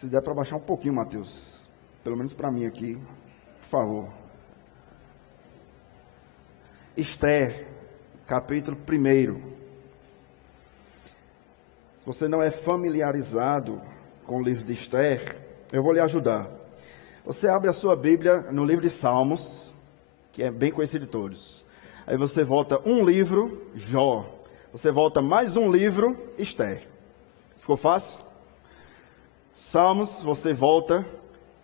Se der para baixar um pouquinho, Mateus. Pelo menos para mim aqui, por favor. Esther, capítulo 1. Se você não é familiarizado com o livro de Esther, eu vou lhe ajudar. Você abre a sua Bíblia no livro de Salmos, que é bem conhecido de todos. Aí você volta um livro, Jó. Você volta mais um livro, Esther. Ficou fácil? Salmos, você volta,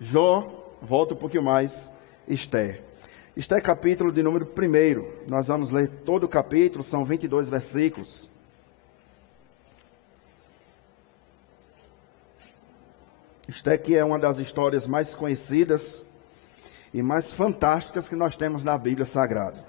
Jó, volta um pouquinho mais, Esther. Esther, capítulo de número 1. Nós vamos ler todo o capítulo, são 22 versículos. Esther, que é uma das histórias mais conhecidas e mais fantásticas que nós temos na Bíblia Sagrada.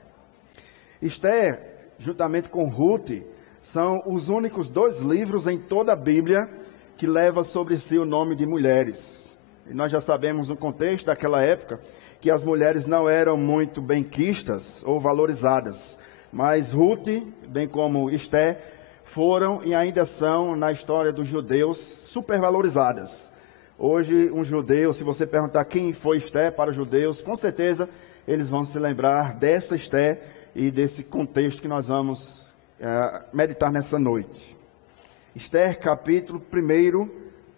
Esther, juntamente com Ruth, são os únicos 2 livros em toda a Bíblia que leva sobre si o nome de mulheres. E nós já sabemos no contexto daquela época que as mulheres não eram muito benquistas ou valorizadas. Mas Ruth, bem como Esther, foram e ainda são, na história dos judeus, supervalorizadas. Hoje, um judeu, se você perguntar quem foi Esther para os judeus, com certeza eles vão se lembrar dessa Esther e desse contexto que nós vamos meditar nessa noite. Esther, capítulo 1,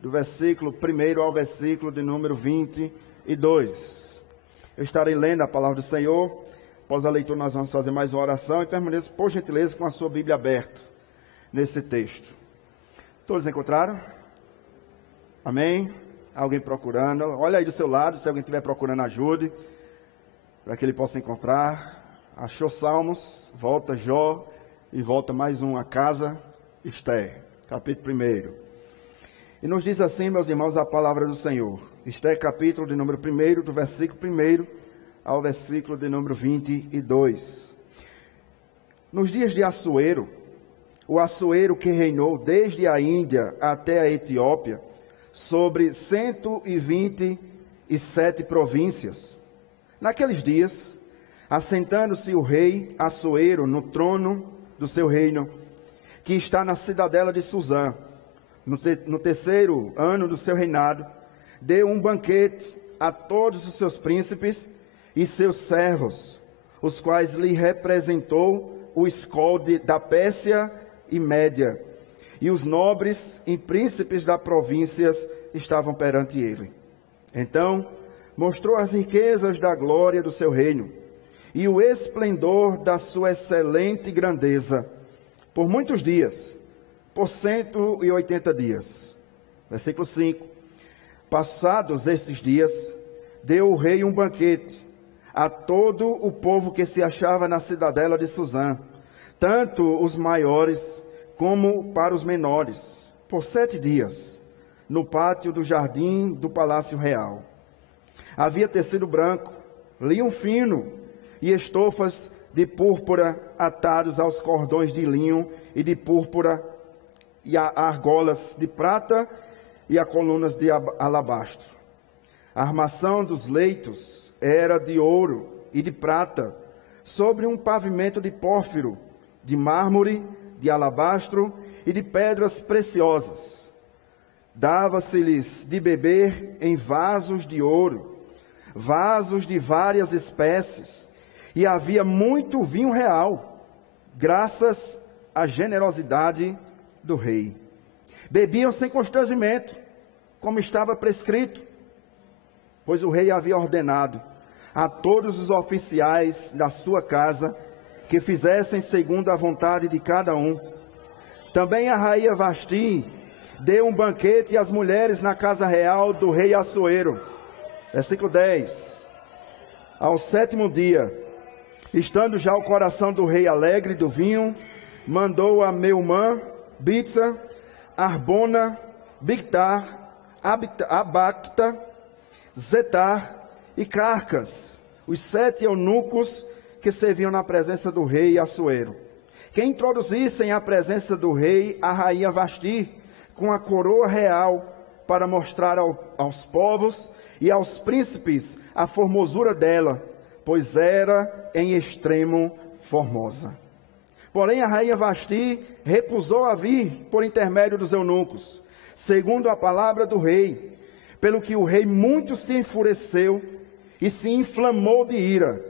do versículo 1 ao versículo de número 22. Eu estarei lendo a palavra do Senhor. Após a leitura, nós vamos fazer mais uma oração e permaneça, por gentileza, com a sua Bíblia aberta nesse texto. Todos encontraram? Amém? Alguém procurando? Olha aí do seu lado, se alguém estiver procurando, ajude, para que ele possa encontrar. Achou Salmos, volta Jó e volta mais uma casa, Esther. Capítulo 1. E nos diz assim, meus irmãos, a palavra do Senhor. Esther, capítulo de número 1, do versículo 1 ao versículo de número 22. Nos dias de Assuero, o Assuero que reinou desde a Índia até a Etiópia, sobre 127 províncias. Naqueles dias, assentando-se o rei Assuero no trono do seu reino, que está na cidadela de Suzã, no 3º ano do seu reinado, deu um banquete a todos os seus príncipes e seus servos, os quais lhe representou o escol da Pérsia e Média, e os nobres e príncipes das províncias estavam perante ele. Então, mostrou as riquezas da glória do seu reino, e o esplendor da sua excelente grandeza, por muitos dias, por 180 dias. Versículo 5. Passados estes dias, deu o rei um banquete a todo o povo que se achava na cidadela de Suzã, tanto os maiores como para os menores, por 7 dias, no pátio do jardim do Palácio Real. Havia tecido branco, linho fino e estofas de púrpura atados aos cordões de linho e de púrpura e a argolas de prata e a colunas de alabastro. A armação dos leitos era de ouro e de prata, sobre um pavimento de pórfiro, de mármore, de alabastro e de pedras preciosas. Dava-se-lhes de beber em vasos de ouro, vasos de várias espécies, e havia muito vinho real, graças à generosidade do rei. Bebiam sem constrangimento, como estava prescrito, pois o rei havia ordenado a todos os oficiais da sua casa que fizessem segundo a vontade de cada um. Também a rainha Vasti deu um banquete às mulheres na casa real do rei Assuero. Versículo 10. Ao 7º dia, estando já o coração do rei alegre do vinho, mandou a Meumã, Bitsa, Arbona, Bigtar, Abacta, Zetar e Carcas, os 7 eunucos que serviam na presença do rei Assuero, que introduzissem à presença do rei a rainha Vasti, com a coroa real, para mostrar aos povos e aos príncipes a formosura dela, pois era em extremo formosa. Porém, a rainha Vasti recusou a vir por intermédio dos eunucos, segundo a palavra do rei, pelo que o rei muito se enfureceu e se inflamou de ira.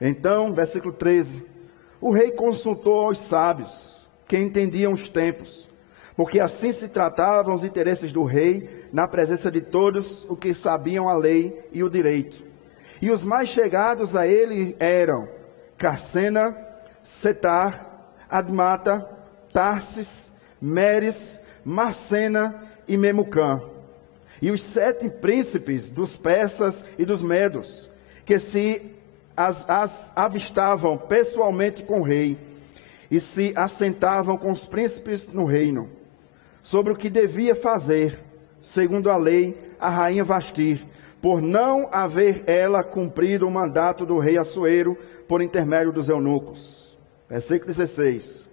Então, versículo 13, o rei consultou aos sábios, que entendiam os tempos, porque assim se tratavam os interesses do rei, na presença de todos os que sabiam a lei e o direito. E os mais chegados a ele eram Carcena, Setar, Admata, Tarsis, Meres, Marcena e Memucã. E os 7 príncipes dos persas e dos medos, que se as avistavam pessoalmente com o rei, e se assentavam com os príncipes no reino, sobre o que devia fazer, segundo a lei, a rainha Vasti, por não haver ela cumprido o mandato do rei Assuero, por intermédio dos eunucos. Versículo 16.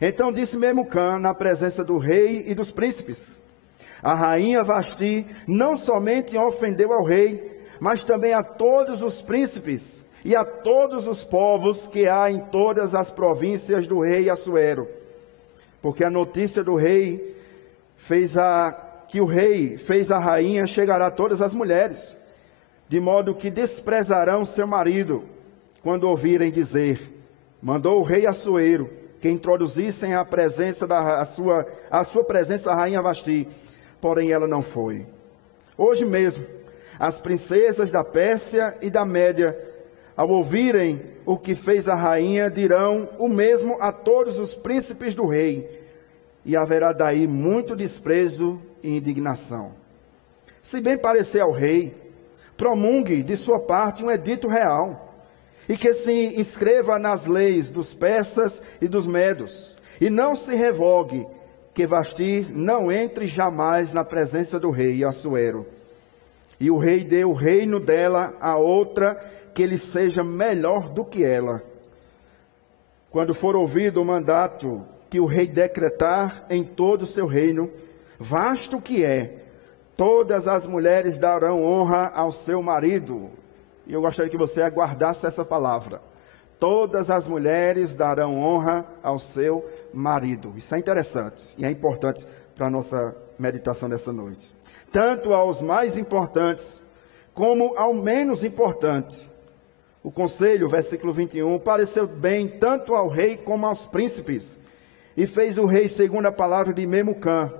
Então disse Memucã, na presença do rei e dos príncipes: a rainha Vasti não somente ofendeu ao rei, mas também a todos os príncipes e a todos os povos que há em todas as províncias do rei Assuero. Porque a notícia do rei que o rei fez a rainha chegará a todas as mulheres, de modo que desprezarão seu marido, quando ouvirem dizer: mandou o rei Assuero que introduzissem a sua presença a rainha Vasti, porém ela não foi. Hoje mesmo, as princesas da Pérsia e da Média, ao ouvirem o que fez a rainha, dirão o mesmo a todos os príncipes do rei, e haverá daí muito desprezo e indignação. Se bem parecer ao rei, promulgue de sua parte um edito real, e que se inscreva nas leis dos persas e dos medos, e não se revogue, que Vasti não entre jamais na presença do rei Assuero. E o rei dê o reino dela a outra, que lhe seja melhor do que ela. Quando for ouvido o mandato que o rei decretar em todo o seu reino, vasto que é, todas as mulheres darão honra ao seu marido. E eu gostaria que você aguardasse essa palavra. Todas as mulheres darão honra ao seu marido. Isso é interessante e é importante para a nossa meditação dessa noite. Tanto aos mais importantes, como ao menos importante. O conselho, versículo 21, pareceu bem tanto ao rei como aos príncipes, e fez o rei segundo a palavra de Memucã.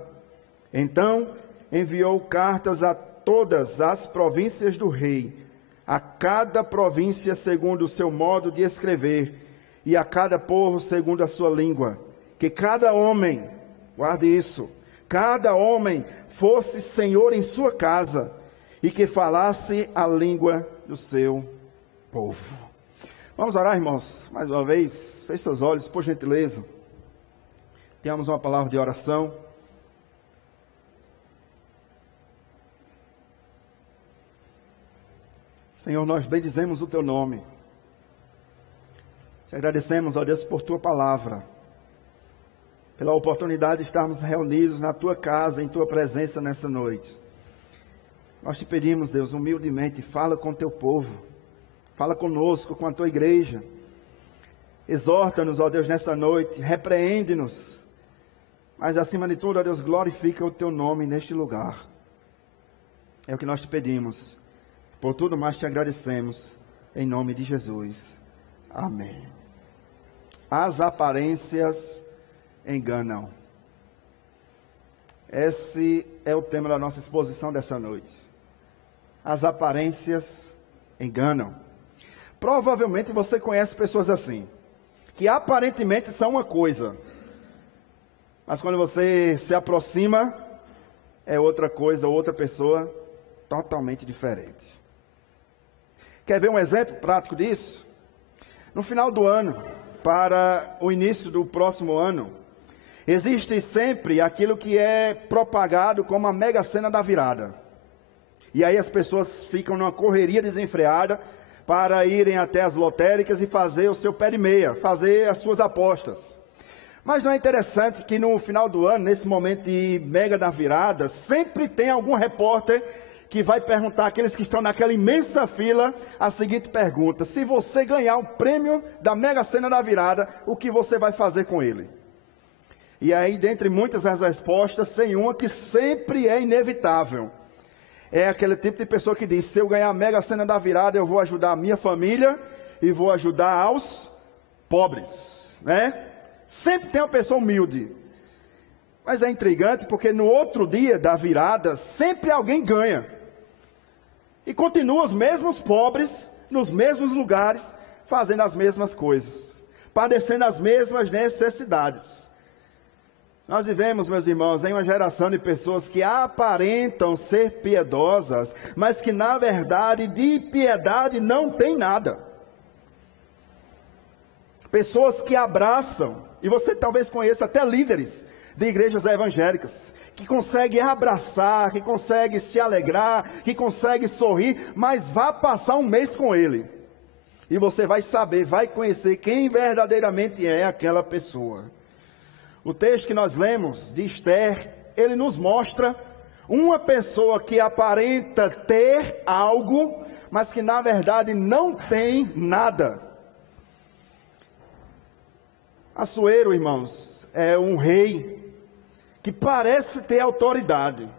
Então enviou cartas a todas as províncias do rei, a cada província segundo o seu modo de escrever, e a cada povo segundo a sua língua, que cada homem, guarde isso, cada homem fosse senhor em sua casa, e que falasse a língua do seu povo. Vamos orar, irmãos, mais uma vez. Feche seus olhos, por gentileza. Tenhamos uma palavra de oração. Senhor, nós bendizemos o teu nome. Te agradecemos, ó Deus, por tua palavra, pela oportunidade de estarmos reunidos na tua casa, em tua presença nessa noite. Nós te pedimos, Deus, humildemente, fala com o teu povo, fala conosco, com a tua igreja. Exorta-nos, ó Deus, nessa noite, repreende-nos, mas acima de tudo, ó Deus, glorifica o teu nome neste lugar. É o que nós te pedimos. Por tudo mais te agradecemos, em nome de Jesus. Amém. As aparências enganam. Esse é o tema da nossa exposição dessa noite. As aparências enganam. Provavelmente você conhece pessoas assim, que aparentemente são uma coisa, mas quando você se aproxima, é outra coisa, outra pessoa totalmente diferente. Quer ver um exemplo prático disso? No final do ano, para o início do próximo ano, existe sempre aquilo que é propagado como a Mega Sena da virada. E aí as pessoas ficam numa correria desenfreada para irem até as lotéricas e fazer o seu pé de meia, fazer as suas apostas. Mas não é interessante que no final do ano, nesse momento de Mega da virada, sempre tem algum repórter que vai perguntar àqueles que estão naquela imensa fila a seguinte pergunta: se você ganhar o prêmio da Mega Sena da virada, o que você vai fazer com ele? E aí, dentre muitas as respostas, tem uma que sempre é inevitável. é aquele tipo de pessoa que diz: se eu ganhar a Mega Sena da virada, eu vou ajudar a minha família e vou ajudar aos pobres, né? Sempre tem uma pessoa humilde. Mas é intrigante porque no outro dia da virada, sempre alguém ganha. E continua os mesmos pobres, nos mesmos lugares, fazendo as mesmas coisas, padecendo as mesmas necessidades. Nós vivemos, meus irmãos, em uma geração de pessoas que aparentam ser piedosas, mas que na verdade de piedade não tem nada. Pessoas que abraçam, e você talvez conheça até líderes de igrejas evangélicas, que conseguem abraçar, que conseguem se alegrar, que conseguem sorrir, mas vá passar um mês com ele. E você vai saber, vai conhecer quem verdadeiramente é aquela pessoa. O texto que nós lemos de Esther, ele nos mostra uma pessoa que aparenta ter algo, mas que na verdade não tem nada. Assuero, irmãos, é um rei que parece ter autoridade,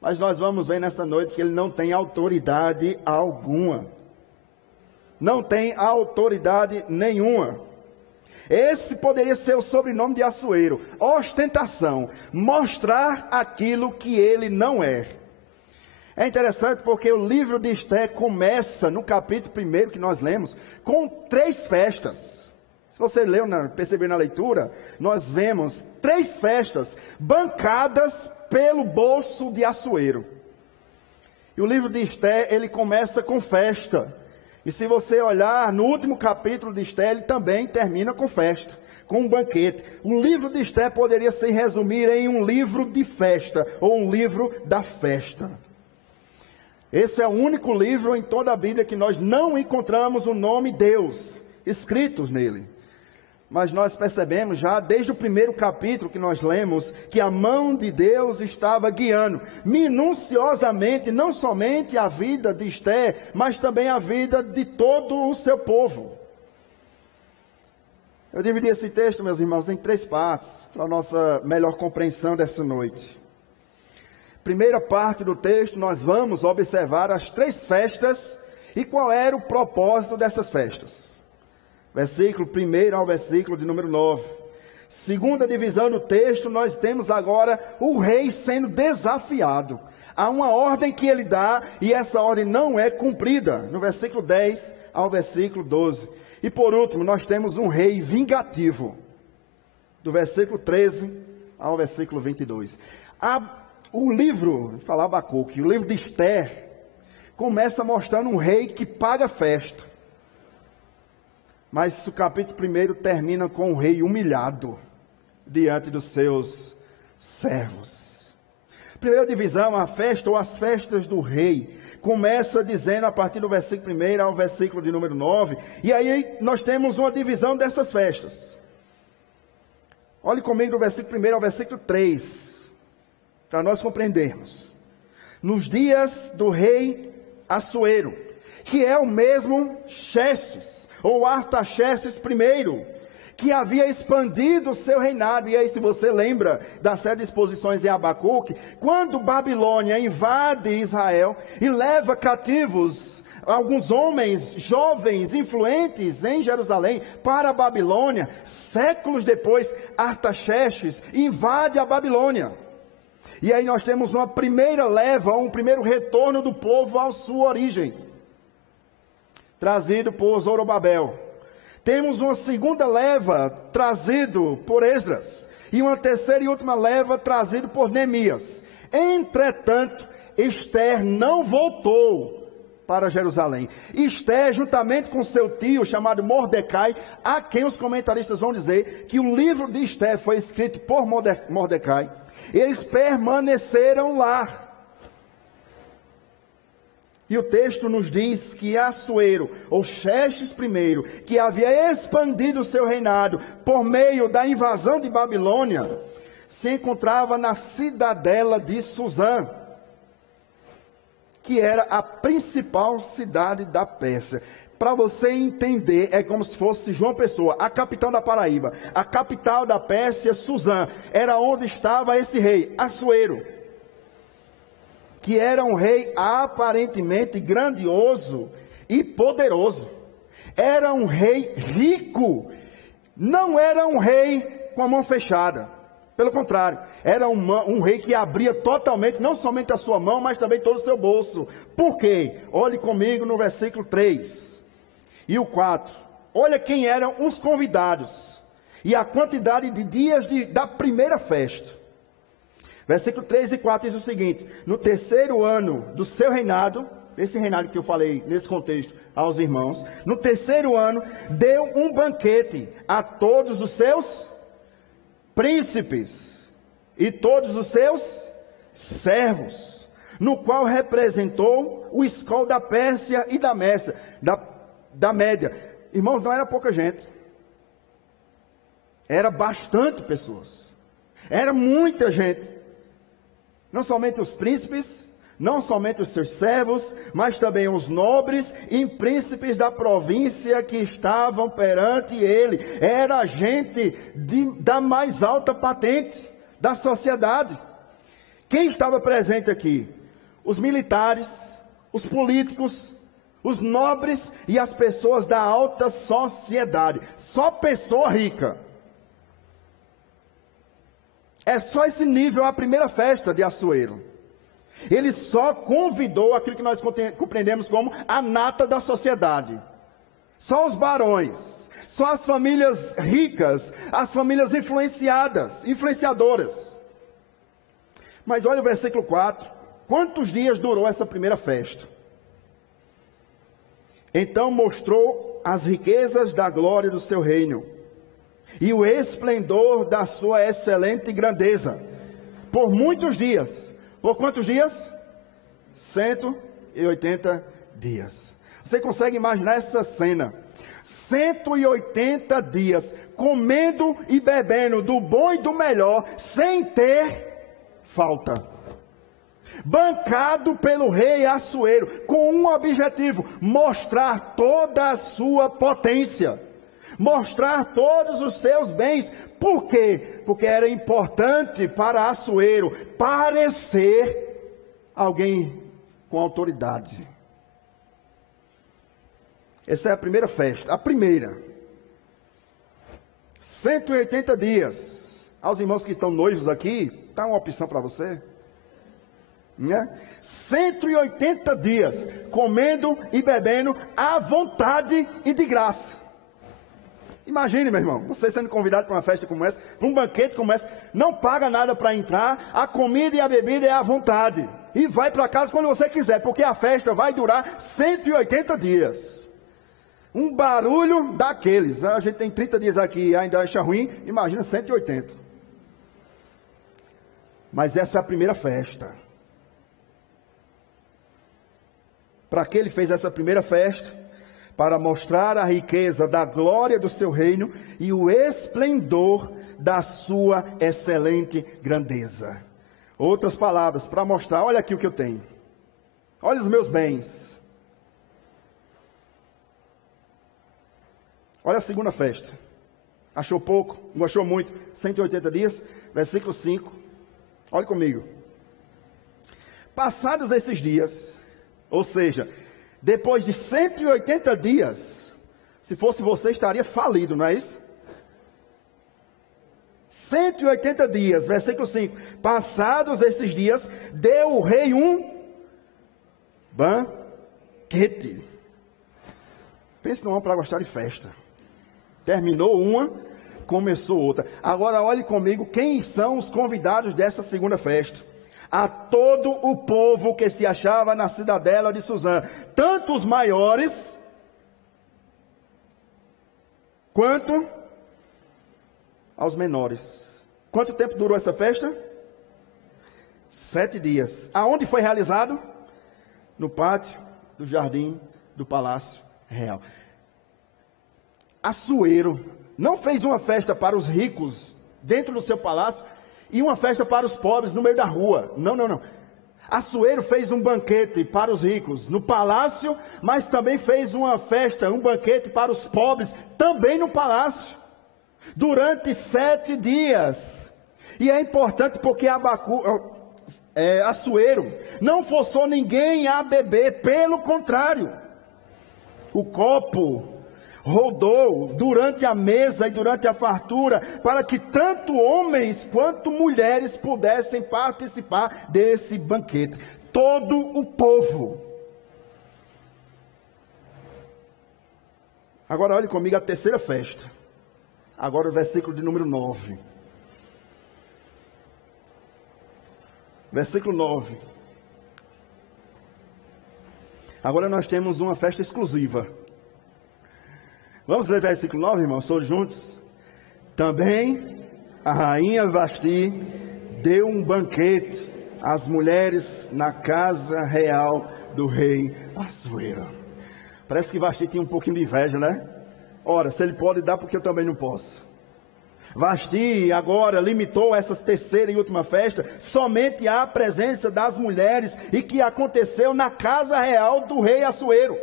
mas nós vamos ver nessa noite que ele não tem autoridade alguma. Não tem autoridade nenhuma. Esse poderia ser o sobrenome de Assuero: ostentação, mostrar aquilo que ele não é. É interessante porque o livro de Esther começa no capítulo 1 que nós lemos, com 3 festas. Se você leu, percebeu na leitura, nós vemos 3 festas bancadas pelo bolso de Assuero. E o livro de Esther, ele começa com festa. E se você olhar no último capítulo de Esther, ele também termina com festa, com um banquete. O livro de Esther poderia se resumir em um livro de festa, ou um livro da festa. Esse é o único livro em toda a Bíblia que nós não encontramos o nome Deus escritos nele. Mas nós percebemos já desde o primeiro capítulo que nós lemos, que a mão de Deus estava guiando minuciosamente, não somente a vida de Esther, mas também a vida de todo o seu povo. Eu dividi esse texto, meus irmãos, em 3 partes, para a nossa melhor compreensão dessa noite. Primeira parte do texto, nós vamos observar as 3 festas e qual era o propósito dessas festas. Versículo 1 ao versículo de número 9. Segunda divisão do texto, nós temos agora o rei sendo desafiado. Há uma ordem que ele dá e essa ordem não é cumprida. No versículo 10 ao versículo 12. E por último, nós temos um rei vingativo. Do versículo 13 ao versículo 22. O livro, falar Abacuque, o livro de Esther, começa mostrando um rei que paga festa. Mas o capítulo 1 termina com o rei humilhado diante dos seus servos. Primeira divisão, a festa ou as festas do rei, começa dizendo a partir do versículo 1 ao versículo de número 9. E aí nós temos uma divisão dessas festas. Olhe comigo do versículo 1 ao versículo 3, para nós compreendermos. Nos dias do rei Assuero, que é o mesmo Xerxes, ou Artaxerxes I, que havia expandido o seu reinado. E aí, se você lembra da série de exposições em Abacuque, quando Babilônia invade Israel e leva cativos alguns homens jovens, influentes em Jerusalém para a Babilônia, séculos depois, Artaxerxes invade a Babilônia. E aí nós temos uma primeira leva, um primeiro retorno do povo à sua origem, trazido por Zorobabel. Temos uma segunda leva, trazido por Esdras. E uma terceira e última leva, trazido por Neemias. Entretanto, Esther não voltou para Jerusalém. Esther, juntamente com seu tio, chamado Mordecai, a quem os comentaristas vão dizer que o livro de Esther foi escrito por Mordecai, eles permaneceram lá. E o texto nos diz que Assuero, ou Xerxes I, que havia expandido o seu reinado por meio da invasão de Babilônia, se encontrava na cidadela de Suzã, que era a principal cidade da Pérsia. Para você entender, é como se fosse João Pessoa, a capital da Paraíba. A capital da Pérsia, Suzã, era onde estava esse rei, Assuero. que era um rei aparentemente grandioso e poderoso. Era um rei rico. Não era um rei com a mão fechada. Pelo contrário, era um rei que abria totalmente, não somente a sua mão, mas também todo o seu bolso. Por quê? Olhe comigo no versículo 3 e o 4. Olha quem eram os convidados e a quantidade de dias da primeira festa. Versículo 3 e 4 diz o seguinte: no terceiro ano do seu reinado, esse reinado que eu falei nesse contexto aos irmãos, no terceiro ano, deu um banquete a todos os seus príncipes e todos os seus servos, no qual representou o escol da Pérsia e da Média. Irmãos, não era pouca gente, era bastante pessoas, era muita gente. Não somente os príncipes, não somente os seus servos, mas também os nobres e príncipes da província que estavam perante ele. Era gente da mais alta patente da sociedade. Quem estava presente aqui? Os militares, os políticos, os nobres e as pessoas da alta sociedade. Só pessoa rica. É só esse nível a primeira festa de Assuero. Ele só convidou aquilo que nós compreendemos como a nata da sociedade. Só os barões, só as famílias ricas, as famílias influenciadoras. Mas olha o versículo 4. Quantos dias durou essa primeira festa? Então mostrou as riquezas da glória do seu reino e o esplendor da sua excelente grandeza, por muitos dias. Por quantos dias? 180 dias. Você consegue imaginar essa cena? 180 dias, comendo e bebendo do bom e do melhor, sem ter falta. Bancado pelo rei Assuero, com um objetivo: mostrar toda a sua potência. Mostrar todos os seus bens. Por quê? Porque era importante para Assuero parecer alguém com autoridade. Essa é a primeira festa. A primeira. 180 dias. Aos irmãos que estão noivos aqui, está uma opção para você. Né? 180 dias, comendo e bebendo à vontade e de graça. Imagine, meu irmão, você sendo convidado para uma festa como essa, para um banquete como essa, não paga nada para entrar, a comida e a bebida é à vontade. E vai para casa quando você quiser, porque a festa vai durar 180 dias. Um barulho daqueles. A gente tem 30 dias aqui e ainda acha ruim, imagina 180. Mas essa é a primeira festa. Para que ele fez essa primeira festa? Para mostrar a riqueza da glória do seu reino e o esplendor da sua excelente grandeza. Outras palavras, para mostrar: olha aqui o que eu tenho. Olha os meus bens. Olha a segunda festa. Achou pouco? Não achou muito? 180 dias? Versículo 5. Olha comigo. Passados esses dias, ou seja, depois de 180 dias, se fosse você, estaria falido, não é isso? 180 dias, versículo 5. Passados esses dias, deu o rei um banquete. Pense numa para gostar de festa. Terminou uma, começou outra. Agora olhe comigo quem são os convidados dessa segunda festa. A todo o povo que se achava na cidadela de Suzã, tanto os maiores, quanto aos menores. Quanto tempo durou essa festa? 7 dias. Aonde foi realizado? No pátio do jardim do Palácio Real. Assuero não fez uma festa para os ricos dentro do seu palácio e uma festa para os pobres no meio da rua. Não. Assuero fez um banquete para os ricos no palácio, mas também fez uma festa, um banquete para os pobres, também no palácio, durante 7 dias. E é importante porque Assuero não forçou ninguém a beber, pelo contrário. O copo rodou durante a mesa e durante a fartura, para que tanto homens quanto mulheres pudessem participar desse banquete. Todo o povo. Agora olhe comigo a terceira festa. Agora o versículo de número 9. Versículo 9. Agora nós temos uma festa exclusiva. Vamos ler versículo 9, irmãos, todos juntos? Também a rainha Vasti deu um banquete às mulheres na casa real do rei Assuero. Parece que Vasti tinha um pouquinho de inveja, né? Ora, se ele pode dar, porque eu também não posso. Vasti agora limitou essa terceira e última festa somente à presença das mulheres, e que aconteceu na casa real do rei Assuero.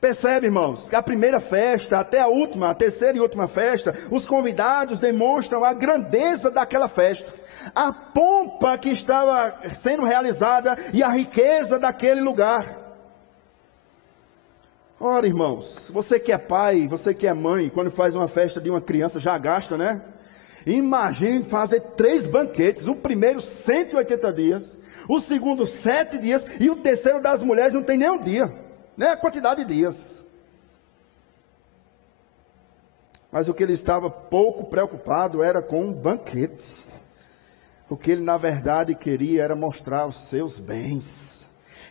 Percebe, irmãos, que a primeira festa até a última, a terceira e última festa, os convidados demonstram a grandeza daquela festa, a pompa que estava sendo realizada e a riqueza daquele lugar. Ora, irmãos, você que é pai, você que é mãe, quando faz uma festa de uma criança, já gasta, né? Imagine fazer 3 banquetes, o primeiro 180 dias, o segundo 7 dias, e o terceiro das mulheres não tem nem um dia, né? A quantidade de dias. Mas o que ele estava pouco preocupado era com um banquete. O que ele na verdade queria era mostrar os seus bens,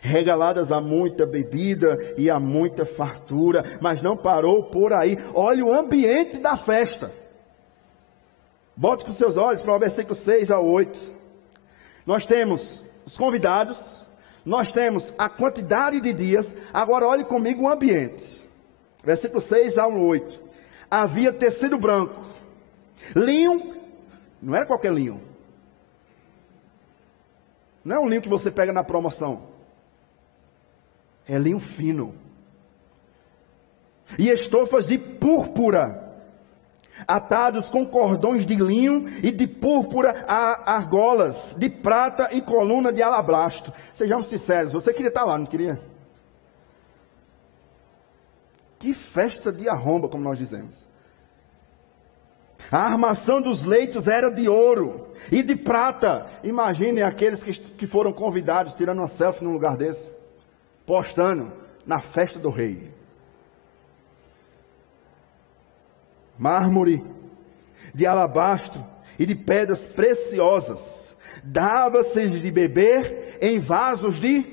regaladas a muita bebida e a muita fartura, mas não parou por aí. Olha o ambiente da festa. Volte com seus olhos para o versículo 6 ao 8. Nós temos os convidados, nós temos a quantidade de dias. Agora olhe comigo o ambiente. Versículo 6 ao 8. Havia tecido branco, linho, não era qualquer linho. Não é um linho que você pega na promoção. É linho fino. E estofas de púrpura, atados com cordões de linho e de púrpura a argolas, de prata e coluna de alabastro. Sejamos sinceros, você queria estar lá, não queria? Que festa de arromba, como nós dizemos. A armação dos leitos era de ouro e de prata. Imaginem aqueles que foram convidados, tirando uma selfie num lugar desse, postando na festa do rei. Mármore de alabastro e de pedras preciosas. Dava-se de beber em vasos de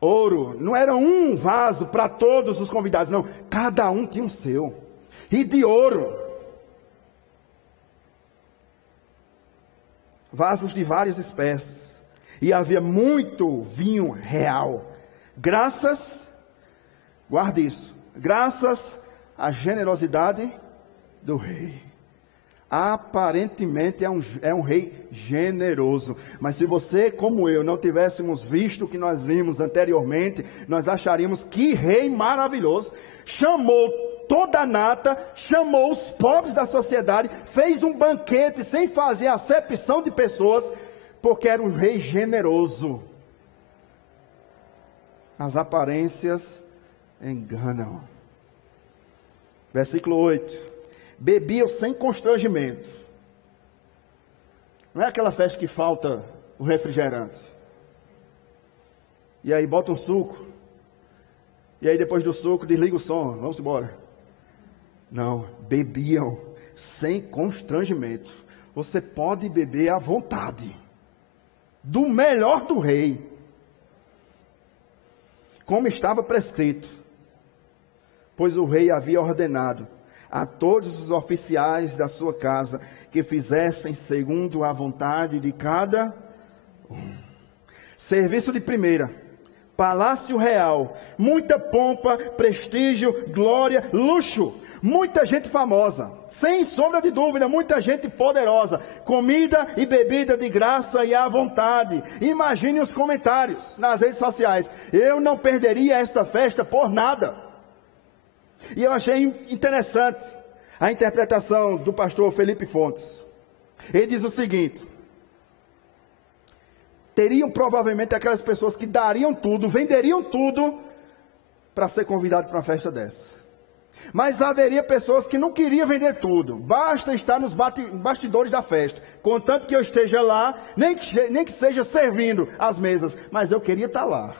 ouro. Não era um vaso para todos os convidados, não. Cada um tinha o seu. E de ouro. Vasos de várias espécies. E havia muito vinho real. Graças, guarde isso, graças à generosidade do rei. Aparentemente é um rei generoso, mas se você como eu não tivéssemos visto o que nós vimos anteriormente, nós acharíamos que rei maravilhoso. Chamou toda a nata, chamou os pobres da sociedade, fez um banquete sem fazer acepção de pessoas, porque era um rei generoso. As aparências enganam. Versículo 8. Bebiam sem constrangimento. Não é aquela festa que falta o refrigerante. E aí bota um suco. E aí depois do suco desliga o som. Vamos embora. Não, bebiam sem constrangimento. Você pode beber à vontade. Do melhor do rei. Como estava prescrito. Pois o rei havia ordenado a todos os oficiais da sua casa que fizessem segundo a vontade de cada um. Serviço de primeira, palácio real, muita pompa, prestígio, glória, luxo, muita gente famosa, sem sombra de dúvida, muita gente poderosa, comida e bebida de graça e à vontade. Imagine os comentários nas redes sociais. Eu não perderia esta festa por nada. E eu achei interessante a interpretação do pastor Felipe Fontes. Ele diz o seguinte: teriam provavelmente aquelas pessoas que dariam tudo, venderiam tudo para ser convidado para uma festa dessa. Mas haveria pessoas que não queriam vender tudo. Basta estar nos bastidores da festa. Contanto que eu esteja lá, nem que seja servindo as mesas. Mas eu queria estar lá.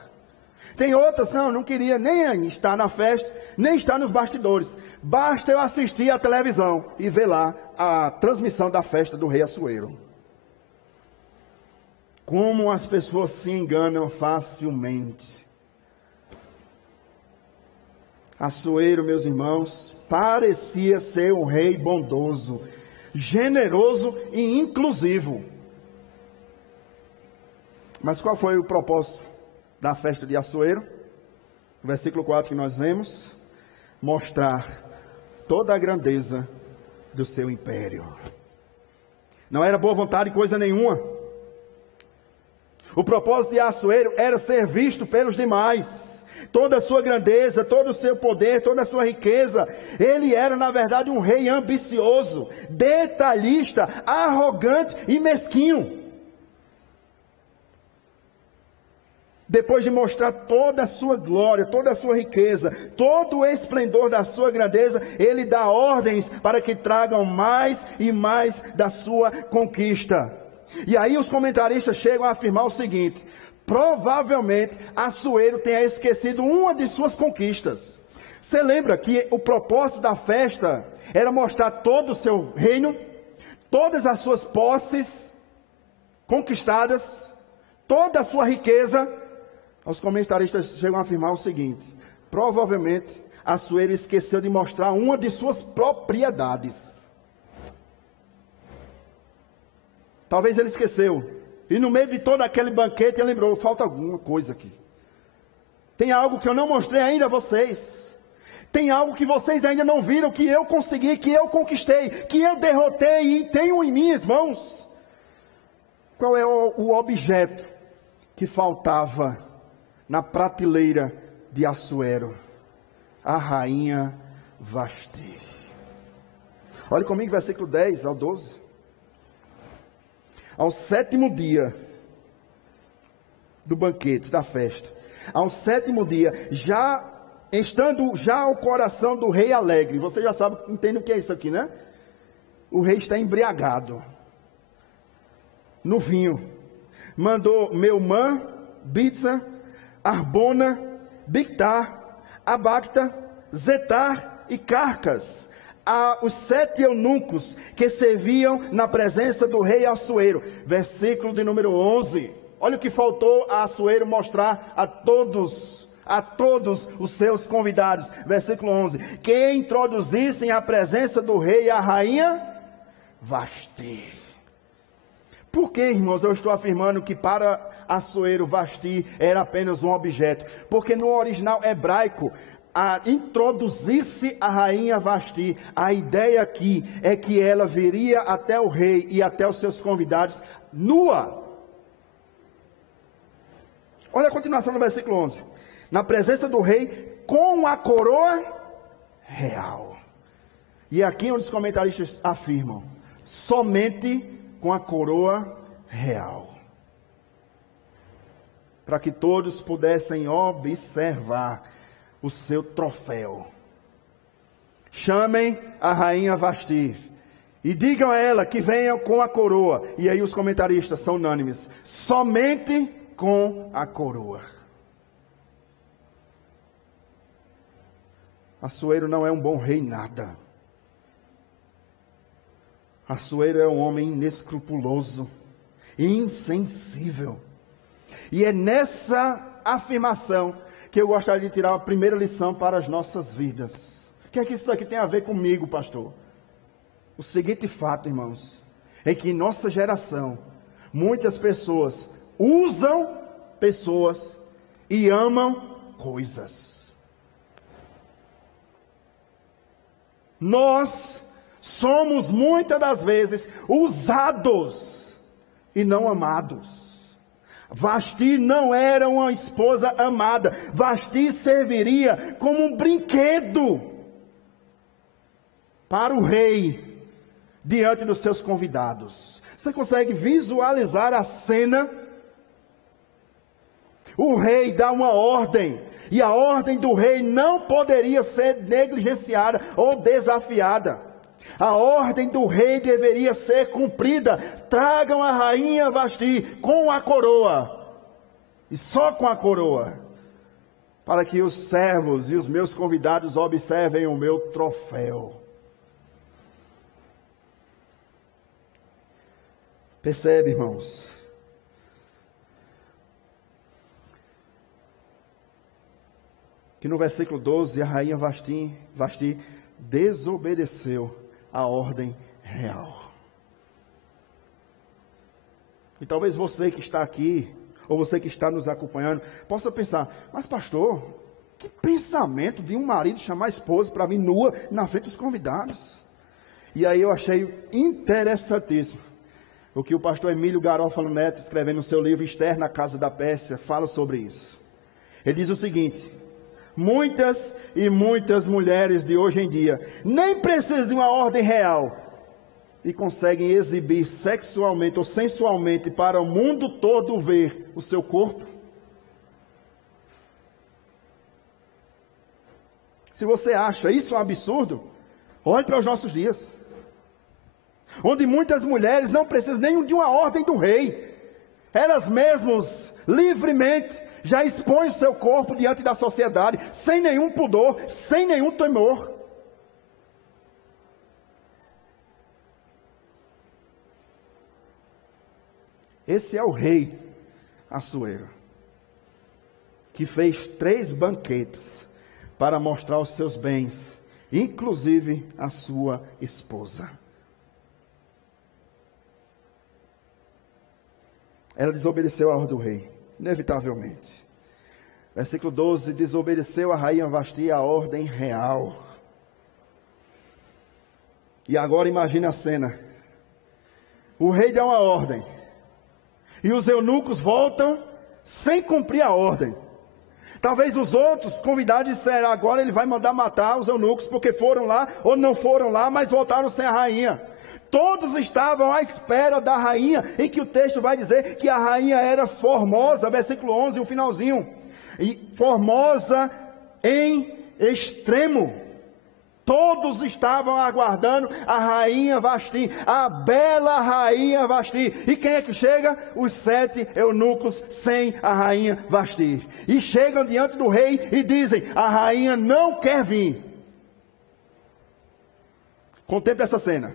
Tem outras, não queria nem estar na festa, nem estar nos bastidores. Basta eu assistir à televisão e ver lá a transmissão da festa do rei Assuero. Como as pessoas se enganam facilmente. Assuero, meus irmãos, parecia ser um rei bondoso, generoso e inclusivo. Mas qual foi o propósito da festa de Assuero? O versículo 4 que nós vemos, mostrar toda a grandeza do seu império. Não era boa vontade coisa nenhuma. O propósito de Assuero era ser visto pelos demais. Toda a sua grandeza, todo o seu poder, toda a sua riqueza. Ele era, na verdade, um rei ambicioso, detalhista, arrogante e mesquinho. Depois de mostrar toda a sua glória, toda a sua riqueza, todo o esplendor da sua grandeza, ele dá ordens para que tragam mais e mais da sua conquista. E aí os comentaristas chegam a afirmar o seguinte: provavelmente Assuero tenha esquecido uma de suas conquistas. Você lembra que o propósito da festa era mostrar todo o seu reino, todas as suas posses conquistadas, toda a sua riqueza? Os comentaristas chegam a afirmar o seguinte: provavelmente Assuero esqueceu de mostrar uma de suas propriedades. Talvez ele esqueceu. E no meio de todo aquele banquete, ele lembrou: falta alguma coisa aqui. Tem algo que eu não mostrei ainda a vocês. Tem algo que vocês ainda não viram, que eu consegui, que eu conquistei, que eu derrotei e tenho em minhas mãos. Qual é o objeto que faltava na prateleira de Assuero? A rainha Vasti. Olhe comigo, versículo 10 ao 12. Ao 7º dia do banquete, da festa, ao 7º dia, estando o coração do rei alegre, você já sabe, entende o que é isso aqui, né? O rei está embriagado no vinho. Mandou Meumã, Bitsa, Arbona, Bictar, Abacta, Zetar e Carcas, os 7 eunucos que serviam na presença do rei Assuero. Versículo de número 11. Olha o que faltou a Assuero mostrar a todos os seus convidados. Versículo 11. Que introduzissem à presença do rei e a rainha Vasti. Por que, irmãos, eu estou afirmando que para Assuero Vasti era apenas um objeto? Porque no original hebraico, introduzisse a rainha Vasti, a ideia aqui é que ela viria até o rei e até os seus convidados nua. Olha a continuação do versículo 11. Na presença do rei com a coroa real. E aqui onde os comentaristas afirmam: somente com a coroa real. Para que todos pudessem observar o seu troféu. Chamem a rainha Vasti e digam a ela que venham com a coroa. E aí os comentaristas são unânimes: somente com a coroa. Assuero não é um bom rei nada. Assuero é um homem inescrupuloso, insensível. E é nessa afirmação que eu gostaria de tirar a primeira lição para as nossas vidas. O que é que isso daqui tem a ver comigo, pastor? O seguinte fato, irmãos, é que em nossa geração, muitas pessoas usam pessoas e amam coisas. Nós somos muitas das vezes usados e não amados. Vasti não era uma esposa amada. Vasti serviria como um brinquedo para o rei diante dos seus convidados. Você consegue visualizar a cena? o rei dá uma ordem, e a ordem do rei não poderia ser negligenciada ou desafiada. A ordem do rei deveria ser cumprida. Tragam a rainha Vasti com a coroa, e só com a coroa, para que os servos e os meus convidados observem o meu troféu. Percebe, irmãos? Que no versículo 12, a rainha Vasti desobedeceu a ordem real. E talvez você que está aqui, ou você que está nos acompanhando, possa pensar, mas pastor, que pensamento de um marido chamar a esposa para vir nua na frente dos convidados? E aí eu achei interessantíssimo o que o pastor Emílio Garófalo Neto, escrevendo no seu livro Esther na Casa da Pérsia, fala sobre isso. Ele diz o seguinte: muitas e muitas mulheres de hoje em dia nem precisam de uma ordem real e conseguem exibir sexualmente ou sensualmente para o mundo todo ver o seu corpo. Se você acha isso um absurdo, olhe para os nossos dias, onde muitas mulheres não precisam nem de uma ordem do rei. Elas mesmas, livremente, já expõem o seu corpo diante da sociedade, sem nenhum pudor, sem nenhum temor. Esse é o rei Assuero, que fez 3 banquetes para mostrar os seus bens, inclusive a sua esposa. Ela desobedeceu a ordem do rei, inevitavelmente. Versículo 12, desobedeceu a rainha Vasti a ordem real. E agora imagine a cena. O rei dá uma ordem, e os eunucos voltam sem cumprir a ordem. Talvez os outros convidados disseram, agora ele vai mandar matar os eunucos, porque foram lá ou não foram lá, mas voltaram sem a rainha. Todos estavam à espera da rainha, em que o texto vai dizer que a rainha era formosa, versículo 11, o finalzinho. E formosa em extremo. Todos estavam aguardando a rainha Vasti, a bela rainha Vasti. E quem é que chega? Os 7 eunucos sem a rainha Vasti. E chegam diante do rei e dizem, a rainha não quer vir. Contemple essa cena.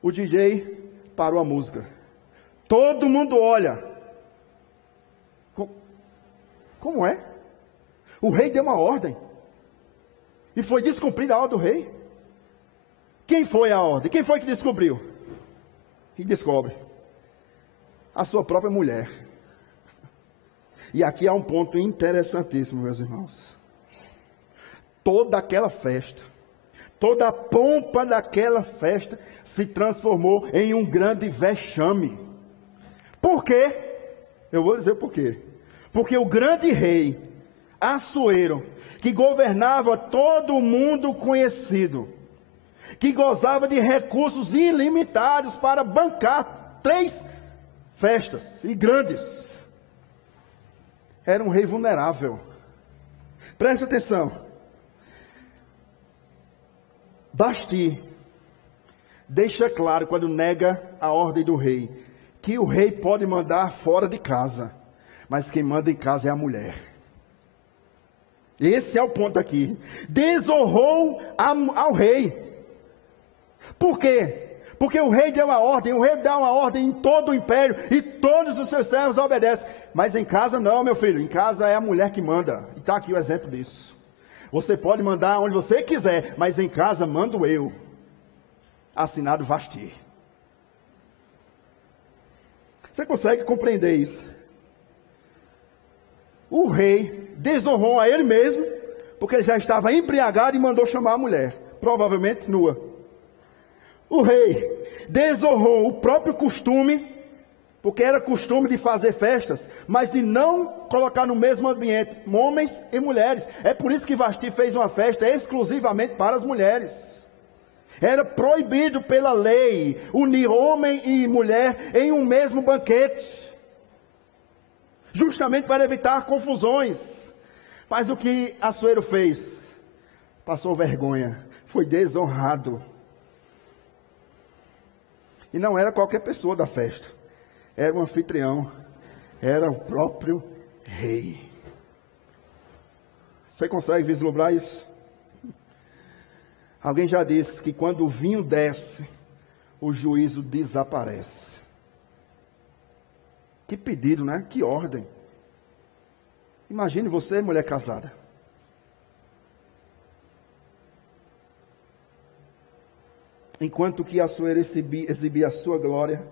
O DJ parou a música. Todo mundo olha. Como é? O rei deu uma ordem. E foi descumprida a ordem do rei. Quem foi a ordem? Quem foi que descobriu? E descobre. A sua própria mulher. E aqui há um ponto interessantíssimo, meus irmãos. Toda aquela festa, toda a pompa daquela festa se transformou em um grande vexame. Por quê? Eu vou dizer por quê. Porque o grande rei Assuero, que governava todo o mundo conhecido, que gozava de recursos ilimitados para bancar 3 festas e grandes, era um rei vulnerável. Preste atenção. Vasti deixa claro, quando nega a ordem do rei, que o rei pode mandar fora de casa, mas quem manda em casa é a mulher. Esse é o ponto aqui. Desonrou ao rei. Por quê? Porque o rei deu uma ordem, o rei dá uma ordem em todo o império, e todos os seus servos obedecem. Mas em casa não, meu filho, em casa é a mulher que manda. E está aqui o exemplo disso. Você pode mandar onde você quiser, mas em casa mando eu. Assinado Vasti. Você consegue compreender isso? O rei desonrou a ele mesmo, porque ele já estava embriagado e mandou chamar a mulher, provavelmente nua. O rei desonrou o próprio costume, porque era costume de fazer festas, mas de não colocar no mesmo ambiente homens e mulheres. É por isso que Vasti fez uma festa exclusivamente para as mulheres. Era proibido pela lei unir homem e mulher em um mesmo banquete. justamente para evitar confusões. Mas o que Assuero fez? Passou vergonha, foi desonrado. E não era qualquer pessoa da festa, era um anfitrião, era o próprio rei. Você consegue vislumbrar isso? Alguém já disse que quando o vinho desce, o juízo desaparece. Que pedido, né? Que ordem. Imagine você, mulher casada. Enquanto que Assuero exibia a sua glória,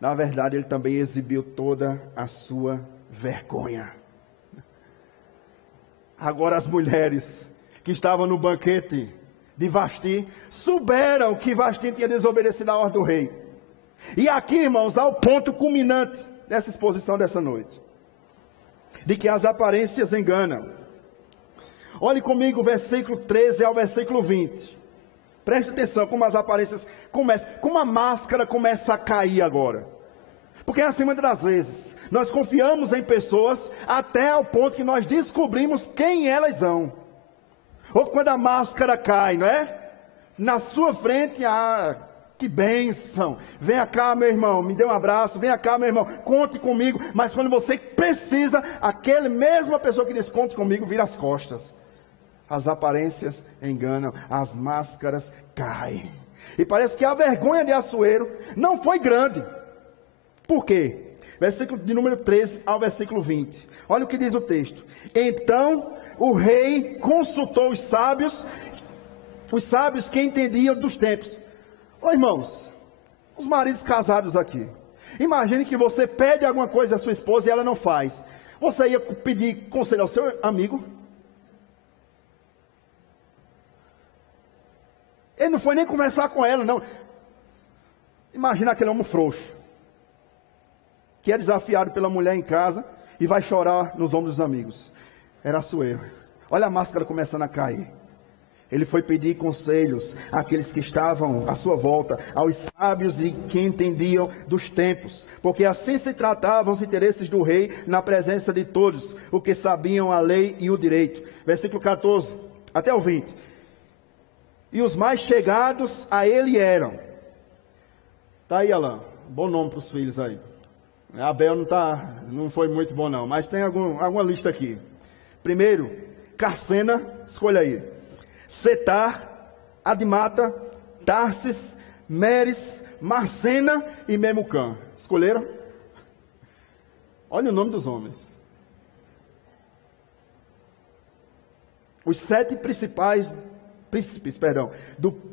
na verdade ele também exibiu toda a sua vergonha. Agora as mulheres que estavam no banquete de Vasti souberam que Vasti tinha desobedecido a ordem do rei. E aqui, irmãos, há o ponto culminante dessa exposição dessa noite, de que as aparências enganam. Olhe comigo o versículo 13 ao versículo 20. Preste atenção como as aparências começam, como a máscara começa a cair agora. Porque assim, muitas das vezes, nós confiamos em pessoas até o ponto que nós descobrimos quem elas são. Ou quando a máscara cai, não é? Na sua frente, que bênção. Venha cá, meu irmão, me dê um abraço. Venha cá, meu irmão, conte comigo. Mas quando você precisa, aquele mesma pessoa que diz conte comigo, vira as costas. As aparências enganam, as máscaras caem. E parece que a vergonha de Assuero não foi grande. Por quê? Versículo de número 13 ao versículo 20. Olha o que diz o texto. Então o rei consultou os sábios que entendiam dos tempos. Ô irmãos, os maridos casados aqui. Imagine que você pede alguma coisa à sua esposa e ela não faz. Você ia pedir conselho ao seu amigo? Ele não foi nem conversar com ela, não. Imagina aquele homem frouxo, que é desafiado pela mulher em casa e vai chorar nos ombros dos amigos. Era Assuero. Olha a máscara começando a cair. Ele foi pedir conselhos àqueles que estavam à sua volta, aos sábios e que entendiam dos tempos, porque assim se tratavam os interesses do rei na presença de todos, o que sabiam a lei e o direito. Versículo 14 até o 20. E os mais chegados a ele eram. Tá aí, Alain. Bom nome para os filhos aí. Abel não foi muito bom não, mas tem alguma lista aqui. Primeiro, Carsena, escolha aí. Setar, Admata, Tarsis, Meres, Marcena e Memucã. Escolheram? Olha o nome dos homens. Os 7 príncipes,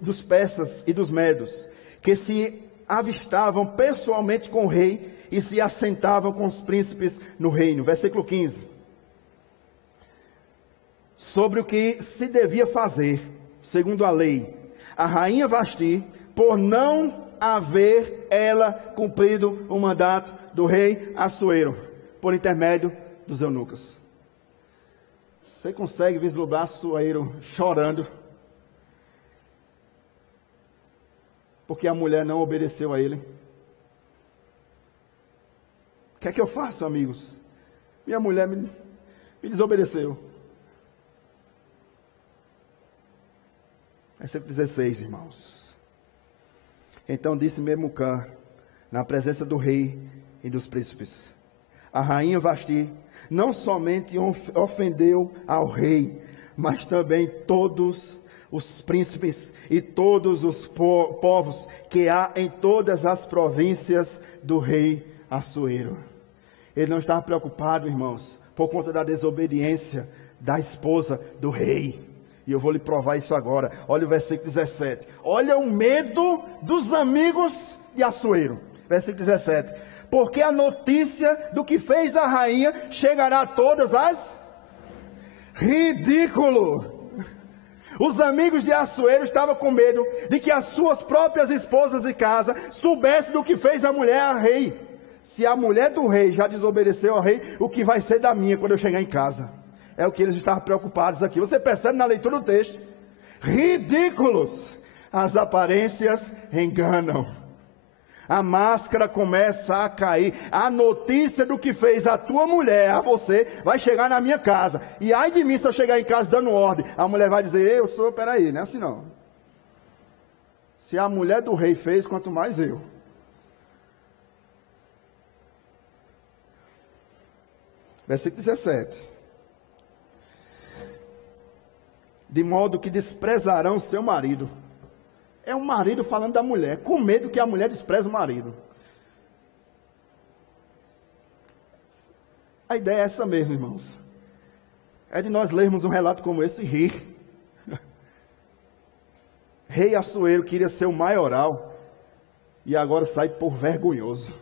dos persas e dos medos, que se avistavam pessoalmente com o rei e se assentavam com os príncipes no reino. Versículo 15. Sobre o que se devia fazer, segundo a lei, a rainha Vasti, por não haver ela cumprido o mandato do rei Assuero, por intermédio dos eunucos. Você consegue vislumbrar Assuero chorando, porque a mulher não obedeceu a ele? O que é que eu faço, amigos? Minha mulher me desobedeceu. Versículo 16, irmãos. Então disse Memucã, na presença do rei e dos príncipes: a rainha Vasti não somente ofendeu ao rei, mas também todos os príncipes e todos os povos que há em todas as províncias do rei Assuero. Ele não estava preocupado, irmãos, por conta da desobediência da esposa do rei. E eu vou lhe provar isso agora. Olha o versículo 17. Olha o medo dos amigos de Assuero. Versículo 17. Porque a notícia do que fez a rainha chegará a todas as... Ridículo! Os amigos de Assuero estavam com medo de que as suas próprias esposas de casa soubessem do que fez a mulher ao rei. Se a mulher do rei já desobedeceu ao rei, o que vai ser da minha quando eu chegar em casa? É o que eles estavam preocupados aqui. Você percebe na leitura do texto. Ridículos! As aparências enganam. A máscara começa a cair. A notícia do que fez a tua mulher a você vai chegar na minha casa. E ai de mim se eu chegar em casa dando ordem. A mulher vai dizer, eu sou, peraí, não é assim não. Se a mulher do rei fez, quanto mais eu. Versículo 17. De modo que desprezarão seu marido. É um marido falando da mulher, com medo que a mulher despreze o marido. A ideia é essa mesmo, irmãos. É de nós lermos um relato como esse e rir. Rei Assuero queria ser o maioral e agora sai por vergonhoso.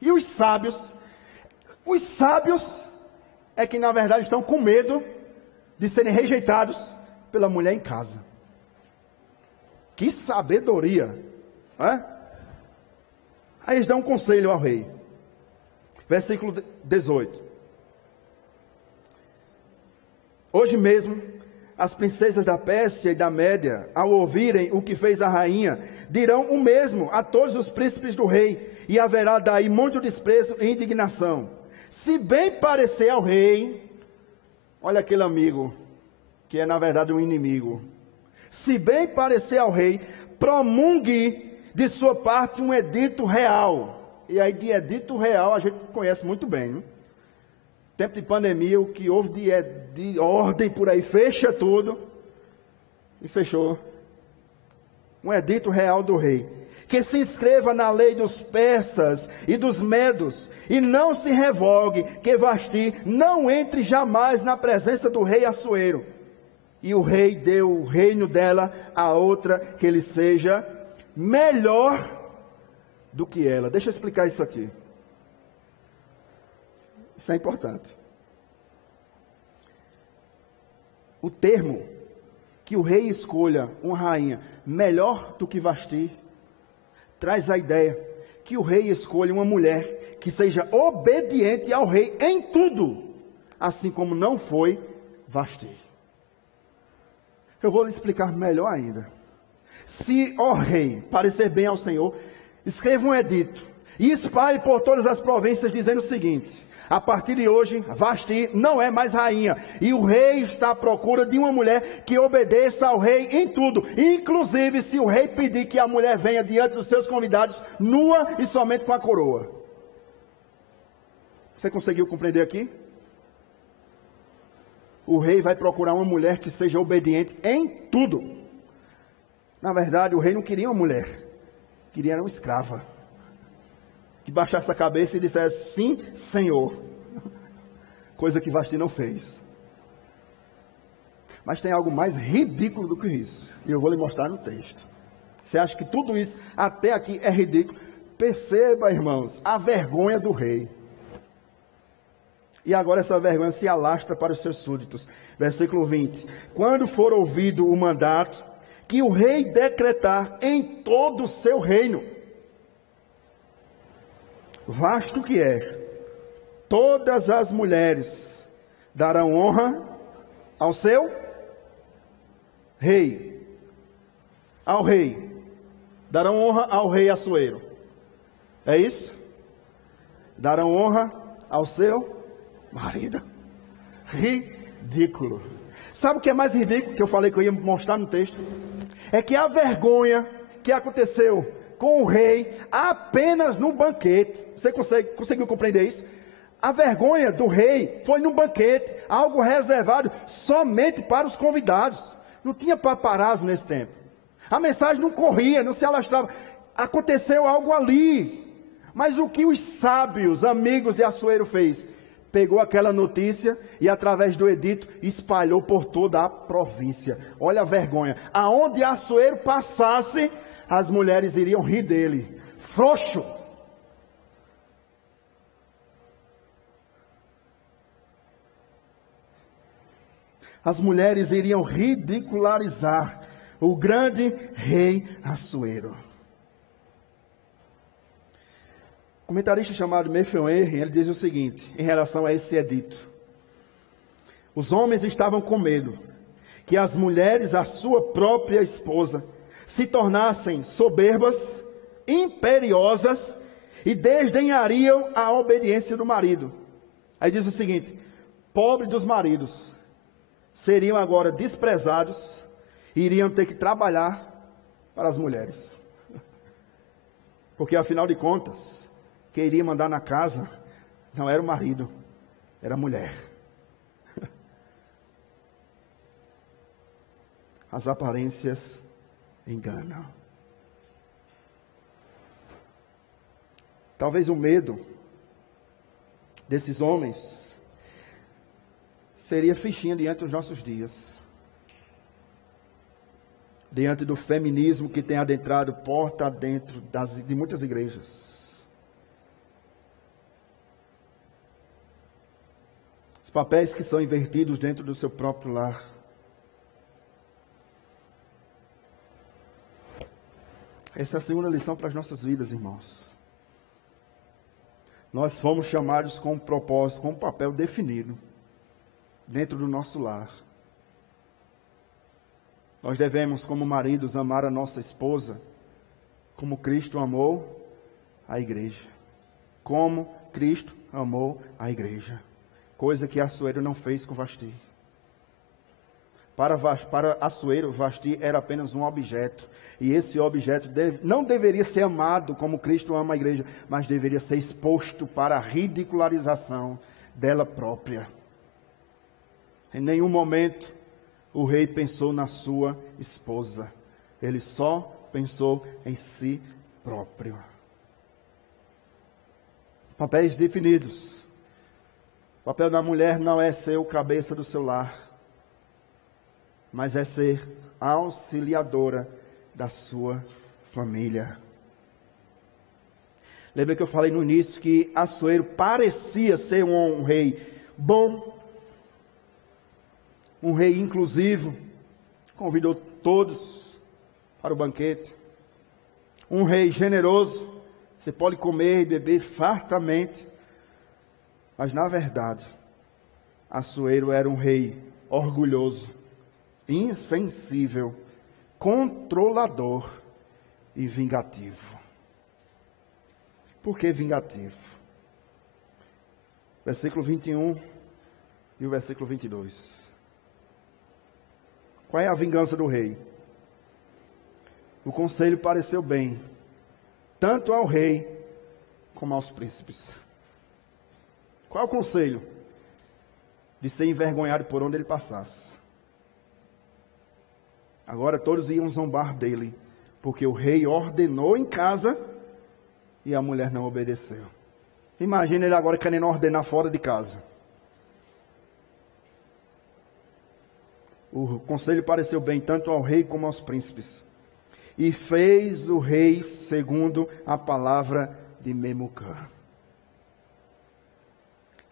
E os sábios é que na verdade estão com medo de serem rejeitados pela mulher em casa. Que sabedoria! Né? Aí eles dão um conselho ao rei. Versículo 18. Hoje mesmo, as princesas da Pérsia e da Média, ao ouvirem o que fez a rainha, dirão o mesmo a todos os príncipes do rei, e haverá daí muito desprezo e indignação. Se bem parecer ao rei, olha aquele amigo, que é na verdade um inimigo. Se bem parecer ao rei, promulgue de sua parte um edito real. E aí de edito real a gente conhece muito bem, né? Tempo de pandemia, o que houve de ordem por aí, fecha tudo. E fechou. Um edito real do rei. Que se inscreva na lei dos persas e dos medos, e não se revogue, que Vasti não entre jamais na presença do rei Assuero. E o rei deu o reino dela a outra, que ele seja melhor do que ela. Deixa eu explicar isso aqui. Isso é importante. O termo que o rei escolha uma rainha melhor do que Vasti traz a ideia que o rei escolha uma mulher que seja obediente ao rei em tudo, assim como não foi Vasti. Eu vou lhe explicar melhor ainda. Se, ó rei, parecer bem ao Senhor, escreva um edito e espalhe por todas as províncias, dizendo o seguinte: a partir de hoje, Vasti não é mais rainha, e o rei está à procura de uma mulher que obedeça ao rei em tudo, inclusive se o rei pedir que a mulher venha diante dos seus convidados, nua e somente com a coroa. Você conseguiu compreender aqui? O rei vai procurar uma mulher que seja obediente em tudo. Na verdade, o rei não queria uma mulher, queria uma escrava. Que baixasse a cabeça e dissesse, sim, senhor. Coisa que Vasti não fez. Mas tem algo mais ridículo do que isso. E eu vou lhe mostrar no texto. Você acha que tudo isso até aqui é ridículo? Perceba, irmãos, a vergonha do rei. E agora essa vergonha se alastra para os seus súditos. Versículo 20. Quando for ouvido o mandato que o rei decretar em todo o seu reino, vasto que é, todas as mulheres darão honra ao seu rei. Ao rei. Darão honra ao rei Assuero. É isso? Darão honra ao seu marido. Ridículo. Sabe o que é mais ridículo, que eu falei que eu ia mostrar no texto? É que a vergonha que aconteceu com o rei apenas no banquete. Você conseguiu compreender isso? A vergonha do rei foi no banquete, algo reservado somente para os convidados. Não tinha paparazzo nesse tempo. A mensagem não corria, não se alastrava. Aconteceu algo ali. Mas o que os sábios, amigos de Assuero fez? Pegou aquela notícia e através do edito espalhou por toda a província. Olha a vergonha. Aonde Assuero passasse, as mulheres iriam rir dele. Frouxo. As mulheres iriam ridicularizar o grande rei Assuero. Um comentarista chamado Mefeuer, ele diz o seguinte, em relação a esse edito. Os homens estavam com medo que as mulheres, a sua própria esposa, se tornassem soberbas imperiosas e desdenhariam a obediência do marido. Aí diz o seguinte: pobre dos maridos, seriam agora desprezados e iriam ter que trabalhar para as mulheres. Porque afinal de contas, quem iria mandar na casa não era o marido, era a mulher. As aparências enganam. Talvez o medo desses homens seria fichinha diante dos nossos dias. Diante do feminismo que tem adentrado porta dentro de muitas igrejas. Os papéis que são invertidos dentro do seu próprio lar. Essa é a segunda lição para as nossas vidas, irmãos. Nós fomos chamados com um propósito, com um papel definido dentro do nosso lar. Nós devemos, como maridos, amar a nossa esposa como Cristo amou a igreja. Como Cristo amou a igreja. Coisa que Assuero não fez com Vasti. Para Assuero, Vasti era apenas um objeto. E esse objeto não deveria ser amado como Cristo ama a igreja, mas deveria ser exposto para a ridicularização dela própria. Em nenhum momento o rei pensou na sua esposa. Ele só pensou em si próprio. Papéis definidos. O papel da mulher não é ser o cabeça do seu lar, mas é ser auxiliadora da sua família. Lembra que eu falei no início que Assuero parecia ser um rei bom, um rei inclusivo, convidou todos para o banquete. Um rei generoso, você pode comer e beber fartamente. Mas na verdade, Assuero era um rei orgulhoso, insensível, controlador e vingativo. Por que vingativo? Versículo 21 e o versículo 22. Qual é a vingança do rei? O conselho pareceu bem, tanto ao rei como aos príncipes. Qual é o conselho? De ser envergonhado por onde ele passasse. Agora todos iam zombar dele, porque o rei ordenou em casa e a mulher não obedeceu. Imagina ele agora querendo ordenar fora de casa. O conselho pareceu bem tanto ao rei como aos príncipes. E fez o rei segundo a palavra de Memucã.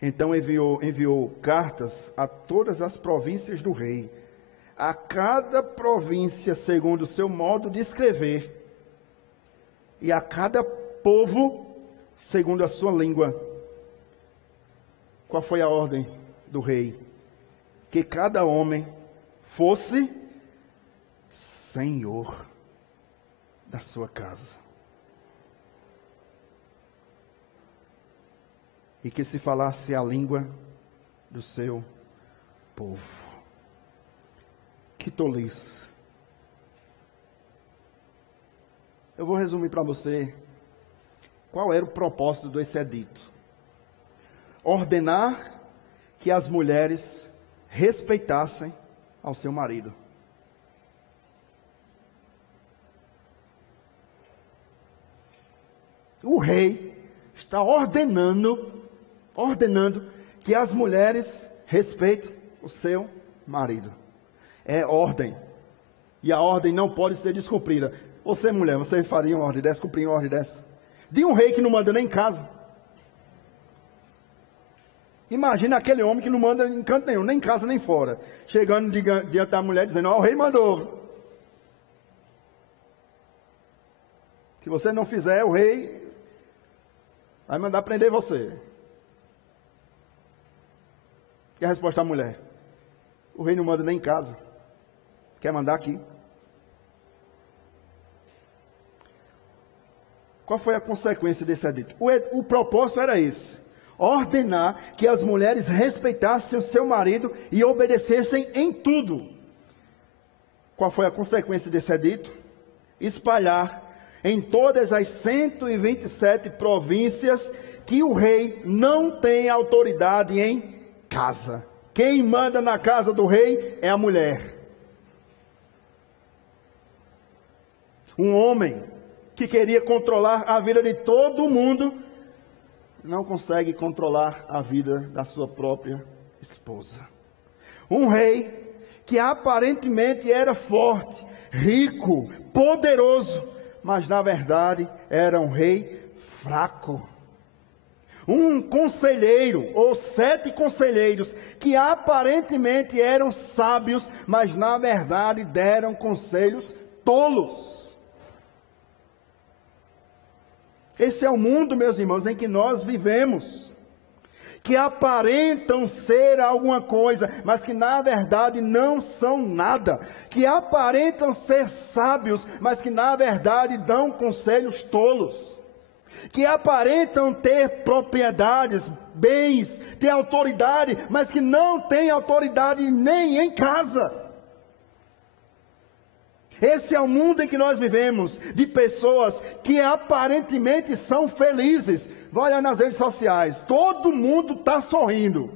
Então enviou cartas a todas as províncias do rei, a cada província segundo o seu modo de escrever, e a cada povo segundo a sua língua. Qual foi a ordem do rei? Que cada homem fosse senhor da sua casa. E que se falasse a língua do seu povo. Que tolice. Eu vou resumir para você qual era o propósito desse edito. Ordenar que as mulheres respeitassem ao seu marido. O rei está ordenando que as mulheres respeitem o seu marido. É ordem. E a ordem não pode ser descumprida. Você, mulher, você faria uma ordem dessa, cumpriria uma ordem dessa? De um rei que não manda nem em casa. Imagina aquele homem que não manda em canto nenhum, nem em casa nem fora. Chegando diante da mulher dizendo, ó, o rei mandou. Se você não fizer, o rei vai mandar prender você. E a resposta da mulher? O rei não manda nem em casa. Quer mandar aqui? Qual foi a consequência desse edito? O propósito era esse: ordenar que as mulheres respeitassem o seu marido e obedecessem em tudo. Qual foi a consequência desse edito? Espalhar em todas as 127 províncias que o rei não tem autoridade em casa. Quem manda na casa do rei é a mulher. Um homem que queria controlar a vida de todo mundo não consegue controlar a vida da sua própria esposa. Um rei que aparentemente era forte, rico, poderoso, mas na verdade era um rei fraco. Um conselheiro, ou 7 conselheiros, que aparentemente eram sábios, mas na verdade deram conselhos tolos. Esse é o mundo, meus irmãos, em que nós vivemos. Que aparentam ser alguma coisa, mas que na verdade não são nada. Que aparentam ser sábios, mas que na verdade dão conselhos tolos. Que aparentam ter propriedades, bens, ter autoridade, mas que não têm autoridade nem em casa. Esse é o mundo em que nós vivemos, de pessoas que aparentemente são felizes. Vai olhar nas redes sociais, todo mundo está sorrindo.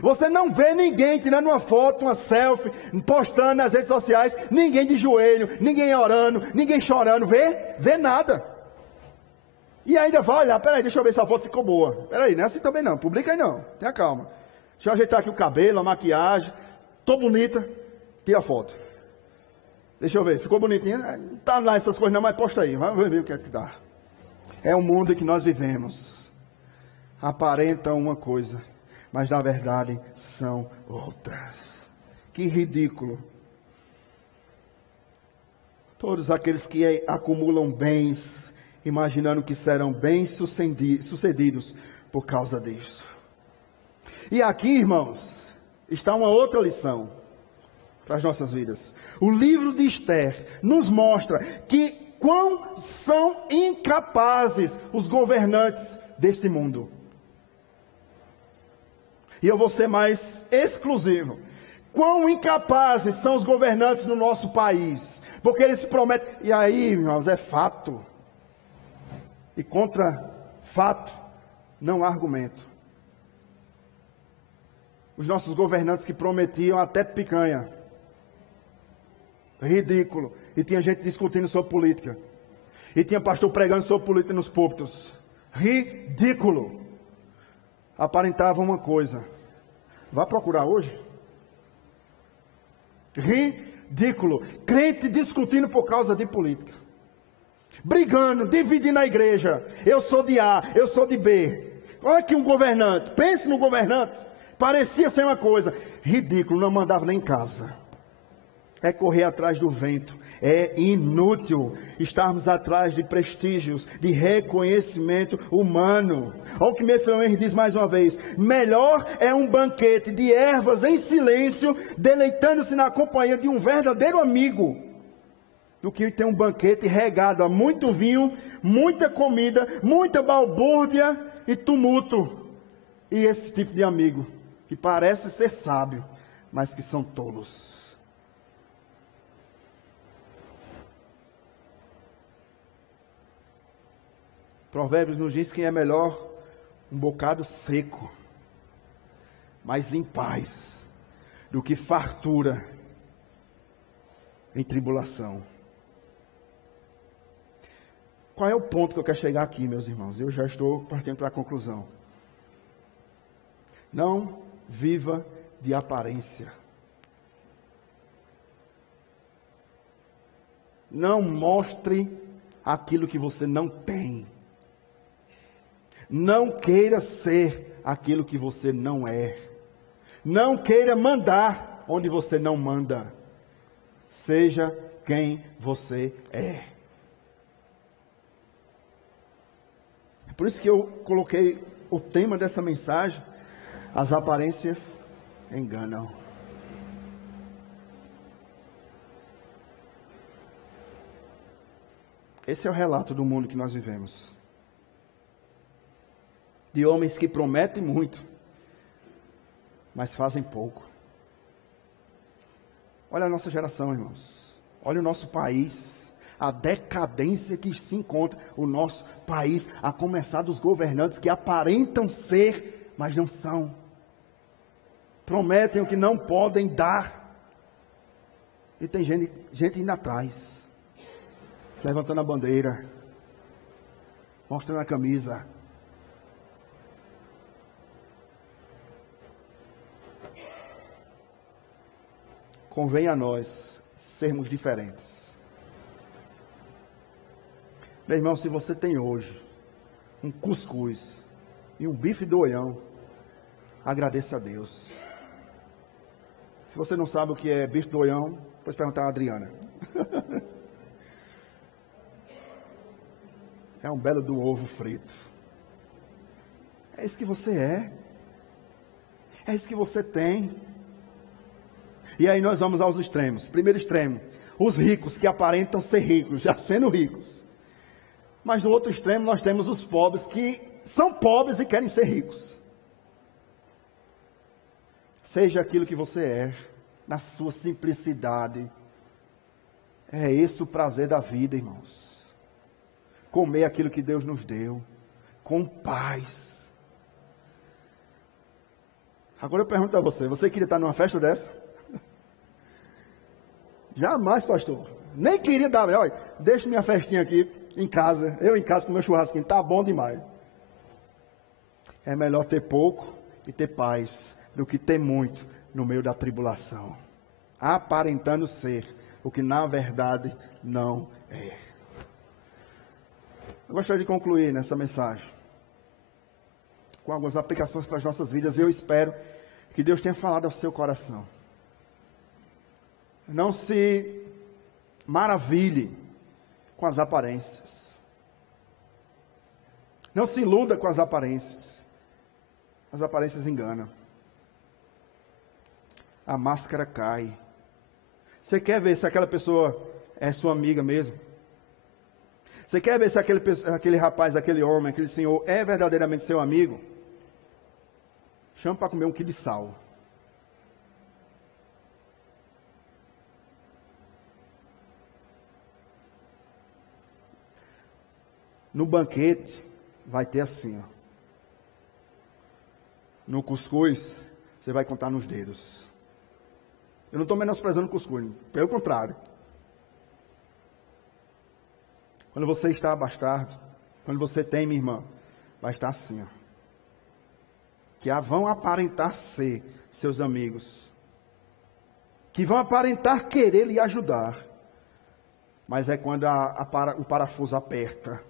Você não vê ninguém tirando uma foto, uma selfie, postando nas redes sociais, ninguém de joelho, ninguém orando, ninguém chorando, vê nada. E ainda vai olhar, peraí, deixa eu ver se a foto ficou boa. Peraí, não é assim também não, publica aí não, tenha calma. Deixa eu ajeitar aqui o cabelo, a maquiagem, tô bonita, tira a foto. Deixa eu ver, ficou bonitinha? Não tá lá essas coisas não, mas posta aí, vamos ver o que é que dá. É o mundo em que nós vivemos. Aparenta uma coisa, mas na verdade são outras. Que ridículo. Todos aqueles que acumulam bens, imaginando que serão bem-sucedidos por causa disso. E aqui, irmãos, está uma outra lição para as nossas vidas. O livro de Esther nos mostra que quão são incapazes os governantes deste mundo. E eu vou ser mais exclusivo. Quão incapazes são os governantes do nosso país. Porque eles prometem, e aí, irmãos, é fato. E contra fato, não há argumento. Os nossos governantes que prometiam até picanha. Ridículo. E tinha gente discutindo sobre política. E tinha pastor pregando sobre política nos púlpitos. Ridículo. Aparentava uma coisa. Vá procurar hoje. Ridículo. Crente discutindo por causa de política. Brigando, dividindo a igreja. Eu sou de A, eu sou de B. Olha aqui um governante. Pense no governante. Parecia ser uma coisa. Ridículo, não mandava nem em casa. É correr atrás do vento. É inútil estarmos atrás de prestígios, de reconhecimento humano. Olha o que Mefrão diz mais uma vez. Melhor é um banquete de ervas em silêncio, deleitando-se na companhia de um verdadeiro amigo, do que ter um banquete regado a muito vinho, muita comida, muita balbúrdia e tumulto. E esse tipo de amigo, que parece ser sábio, mas que são tolos. Provérbios nos diz que é melhor um bocado seco, mas em paz, do que fartura em tribulação. Qual é o ponto que eu quero chegar aqui, meus irmãos? Eu já estou partindo para a conclusão. Não viva de aparência. Não mostre aquilo que você não tem. Não queira ser aquilo que você não é. Não queira mandar onde você não manda. Seja quem você é. Por isso que eu coloquei o tema dessa mensagem: as aparências enganam. Esse é o relato do mundo que nós vivemos. De homens que prometem muito, mas fazem pouco. Olha a nossa geração, irmãos. Olha o nosso país. A decadência que se encontra o nosso país, a começar dos governantes que aparentam ser, mas não são. Prometem o que não podem dar. E tem gente indo atrás, levantando a bandeira, mostrando a camisa. Convém a nós sermos diferentes. Meu irmão, se você tem hoje um cuscuz e um bife do Oião, agradeça a Deus. Se você não sabe o que é bife do Oião, depois perguntar a Adriana. É um belo do ovo frito. É isso que você é. É isso que você tem. E aí nós vamos aos extremos. Primeiro extremo, os ricos que aparentam ser ricos, já sendo ricos. Mas no outro extremo nós temos os pobres que são pobres e querem ser ricos. Seja aquilo que você é, na sua simplicidade. É esse o prazer da vida, irmãos. Comer aquilo que Deus nos deu, com paz. Agora eu pergunto a você, você queria estar numa festa dessa? Jamais, pastor. Nem queria dar, olha, deixa minha festinha aqui em casa, eu em casa com meu churrasquinho, tá bom demais. É melhor ter pouco e ter paz do que ter muito no meio da tribulação, aparentando ser o que na verdade não é. Eu gostaria de concluir nessa mensagem com algumas aplicações para as nossas vidas, e eu espero que Deus tenha falado ao seu coração. Não se maravilhe com as aparências. Não se iluda com as aparências. As aparências enganam. A máscara cai. Você quer ver se aquela pessoa é sua amiga mesmo? Você quer ver se aquele rapaz, aquele homem, aquele senhor é verdadeiramente seu amigo? Chama para comer um quilo de sal. No banquete, vai ter assim, ó. No cuscuz, você vai contar nos dedos. Eu não estou menosprezando o cuscuz, pelo contrário. Quando você está abastado, quando você tem, minha irmã, vai estar assim, ó. Que vão aparentar ser seus amigos. Que vão aparentar querer lhe ajudar. Mas é quando o parafuso aperta.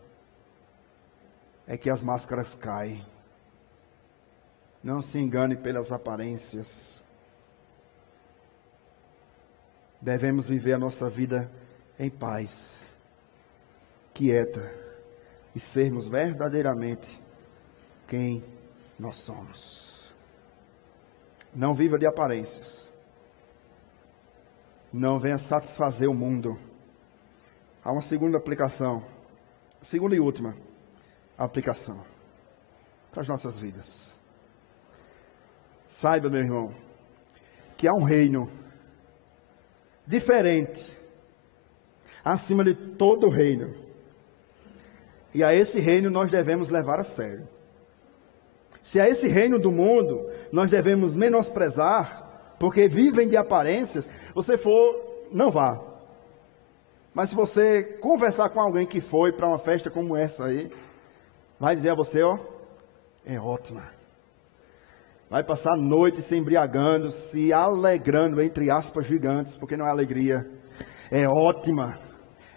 É que as máscaras caem. Não se engane pelas aparências. Devemos viver a nossa vida em paz, quieta, e sermos verdadeiramente quem nós somos. Não viva de aparências. Não venha satisfazer o mundo. Há uma segunda aplicação, segunda e última aplicação para as nossas vidas. Saiba, meu irmão, que há um reino diferente, acima de todo o reino. E a esse reino nós devemos levar a sério. Se a esse reino do mundo nós devemos menosprezar, porque vivem de aparências, você não vá. Mas se você conversar com alguém que foi para uma festa como essa aí, vai dizer a você, ó, é ótima. Vai passar a noite se embriagando, se alegrando, entre aspas gigantes, porque não é alegria. É ótima,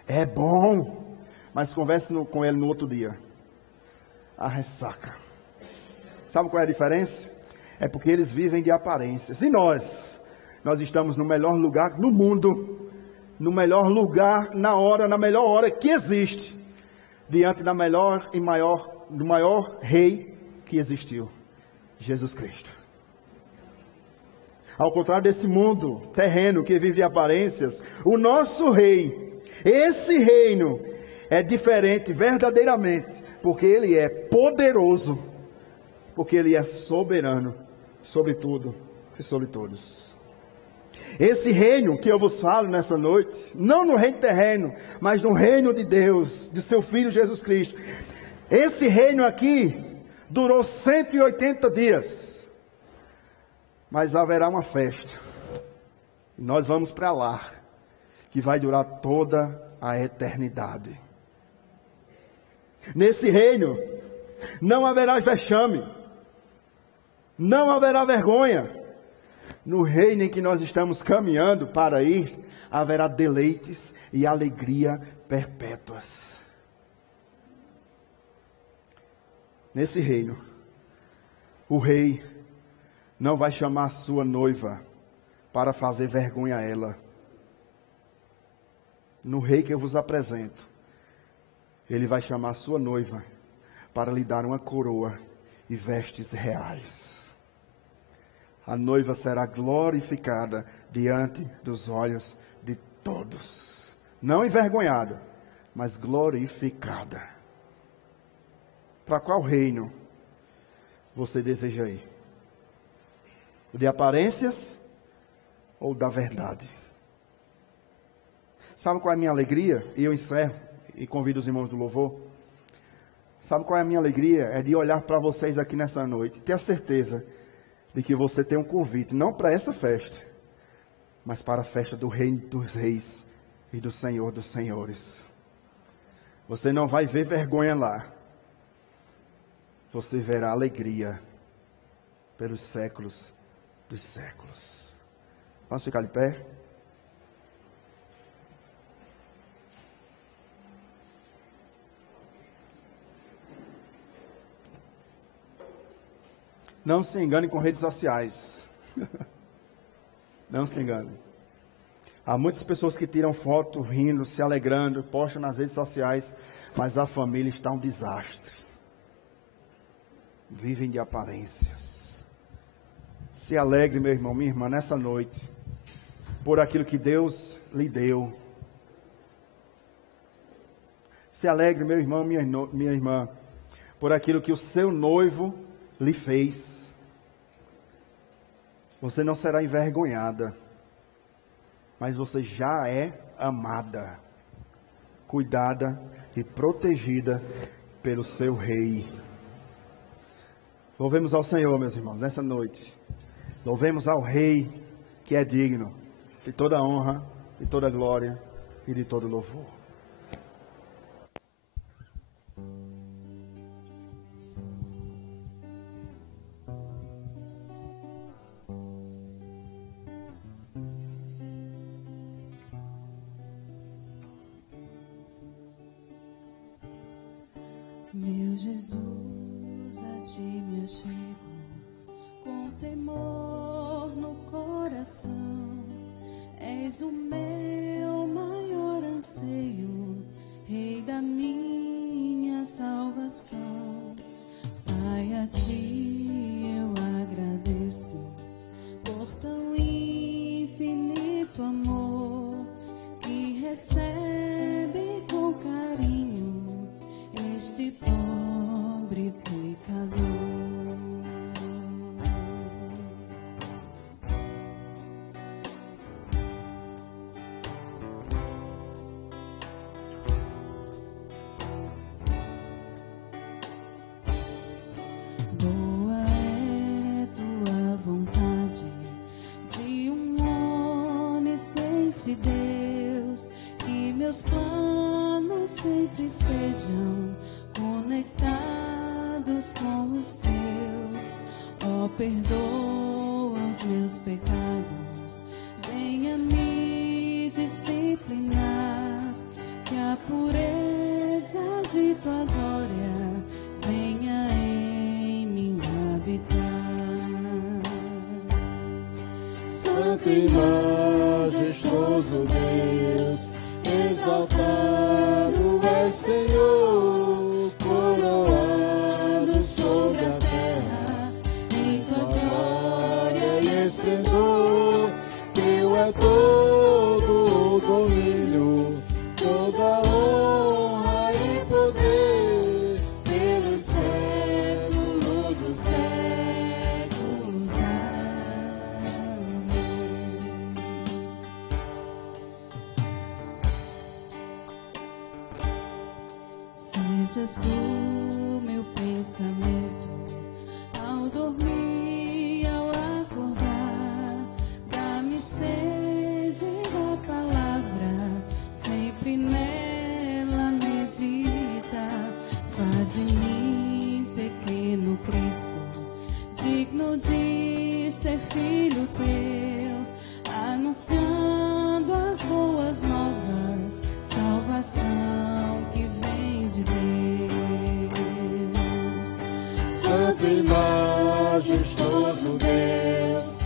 é bom. Mas converse com ele no outro dia. A ressaca. Sabe qual é a diferença? É porque eles vivem de aparências. E nós estamos no melhor lugar no mundo, no melhor lugar, na melhor hora que existe, diante da melhor e do maior rei que existiu, Jesus Cristo. Ao contrário desse mundo terreno que vive de aparências, o nosso rei, esse reino, é diferente verdadeiramente, porque Ele é poderoso, porque Ele é soberano sobre tudo e sobre todos. Esse reino que eu vos falo nessa noite, não no reino terreno, mas no reino de Deus, de seu Filho Jesus Cristo. Esse reino aqui durou 180 dias, mas haverá uma festa, e nós vamos para lá, que vai durar toda a eternidade. Nesse reino não haverá vexame, não haverá vergonha. No reino em que nós estamos caminhando para ir, haverá deleites e alegria perpétuas. Nesse reino, o rei não vai chamar sua noiva para fazer vergonha a ela. No rei que eu vos apresento, ele vai chamar sua noiva para lhe dar uma coroa e vestes reais. A noiva será glorificada diante dos olhos de todos. Não envergonhada, mas glorificada. Para qual reino você deseja ir? O de aparências ou o da verdade? Sabe qual é a minha alegria? E eu encerro e convido os irmãos do louvor. Sabe qual é a minha alegria? É de olhar para vocês aqui nessa noite, ter a certeza de que você tem um convite, não para essa festa, mas para a festa do Reino dos Reis e do Senhor dos Senhores. Você não vai ver vergonha lá, você verá alegria pelos séculos dos séculos. Vamos ficar de pé? Não se engane com redes sociais. Não se engane. Há muitas pessoas que tiram foto rindo, se alegrando, postam nas redes sociais, mas a família está um desastre. Vivem de aparências. Se alegre, meu irmão, minha irmã, nessa noite, por aquilo que Deus lhe deu. Se alegre, meu irmão, minha irmã, por aquilo que o seu noivo lhe fez. Você não será envergonhada, mas você já é amada, cuidada e protegida pelo seu rei. Louvemos ao Senhor, meus irmãos, nessa noite. Louvemos ao rei que é digno de toda honra, de toda glória e de todo louvor. Meu Jesus, a ti me achego, com temor no coração. És o meu maior anseio, Rei da minha salvação. Pai, a ti eu agradeço por tão infinito amor que recebe com carinho este pobre pecador. Boa é tua vontade, de um onisciente Deus, que meus planos sempre estejam conectados com os teus. Ó, perdoa os meus pecados, venha me disciplinar, que a pureza de tua glória venha em mim habitar. Santo e majestoso Deus, exaltado és, Senhor, coroado sobre a terra, em tua glória e esplendor. Teu é todo o domínio, toda honra Sejas tu meu pensamento, ao dormir, ao acordar. Dá-me sede da palavra, sempre nela medita. Faz de mim pequeno Cristo, digno de ser filho teu, anunciando as boas novas, salvação que vem de Deus. Santo e majestoso Deus,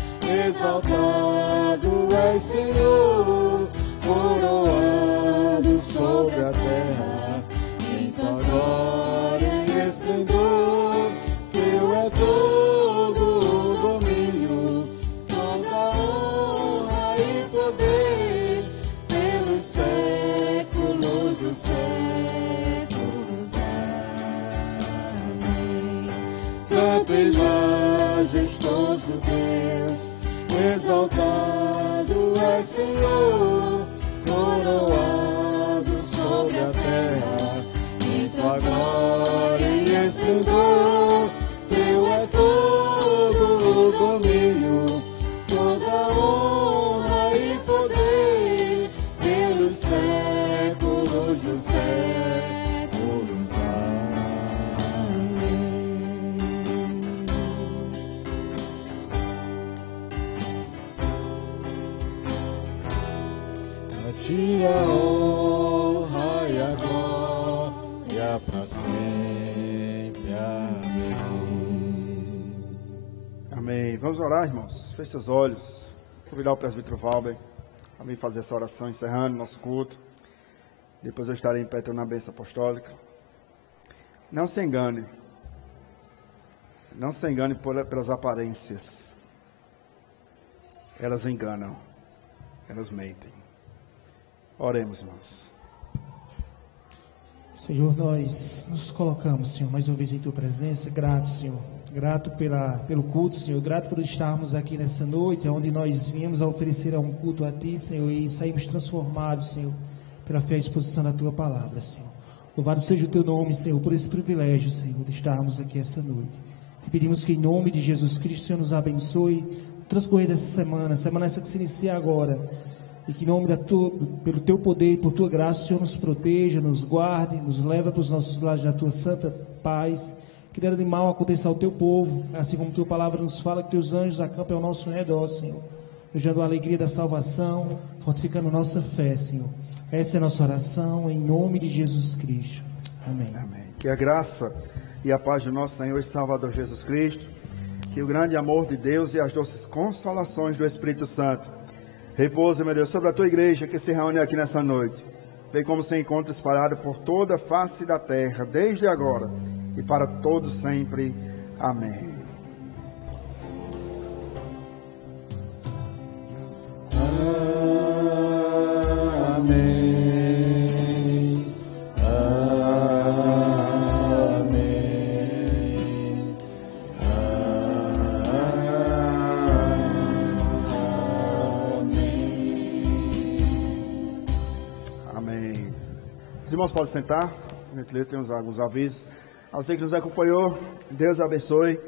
exaltado és, Senhor, coroado sobre a terra, em tua glória e esplendor. Teu é todo o domínio, toda honra e poder, pelos séculos dos séculos. Amém. Santo e majestoso Deus, exaltado é, Senhor, coroado sobre a terra, em tua glória e esplendor. Teu é todo o domínio, toda honra e poder, pelos séculos dos séculos. Amém. A ti a honra e a glória para sempre. Amém. Amém. Vamos orar, irmãos. Feche seus olhos. Convidar o presbítero Valber a vir fazer essa oração, encerrando nosso culto. Depois eu estarei em pé na bênção apostólica. Não se engane. Não se engane pelas aparências. Elas enganam. Elas mentem. Oremos, irmãos. Senhor, nós nos colocamos, Senhor, mais uma vez em Tua presença, grato, Senhor, grato pelo culto, Senhor, grato por estarmos aqui nessa noite, onde nós viemos a oferecer um culto a Ti, Senhor, e saímos transformados, Senhor, pela fé e exposição da Tua palavra, Senhor. Louvado seja o Teu nome, Senhor, por esse privilégio, Senhor, de estarmos aqui essa noite. Te pedimos que em nome de Jesus Cristo, Senhor, nos abençoe no transcorrer dessa semana essa que se inicia agora, e que em nome pelo Teu poder e por Tua graça, o Senhor nos proteja, nos guarde, nos leva para os nossos lares da Tua santa paz, que nada de mal aconteça ao Teu povo, assim como Tua palavra nos fala, que Teus anjos acampem ao nosso redor, Senhor, nos dando a alegria da salvação, fortificando nossa fé, Senhor. Essa é a nossa oração, em nome de Jesus Cristo. Amém. Amém. Que a graça e a paz do nosso Senhor e Salvador Jesus Cristo, que o grande amor de Deus e as doces consolações do Espírito Santo repousa, meu Deus, sobre a Tua igreja que se reúne aqui nessa noite, bem como se encontra espalhado por toda a face da terra, desde agora e para todos sempre. Amém. Amém. Amém. Os irmãos podem sentar. A gente tem alguns avisos. A você que nos acompanhou, Deus abençoe.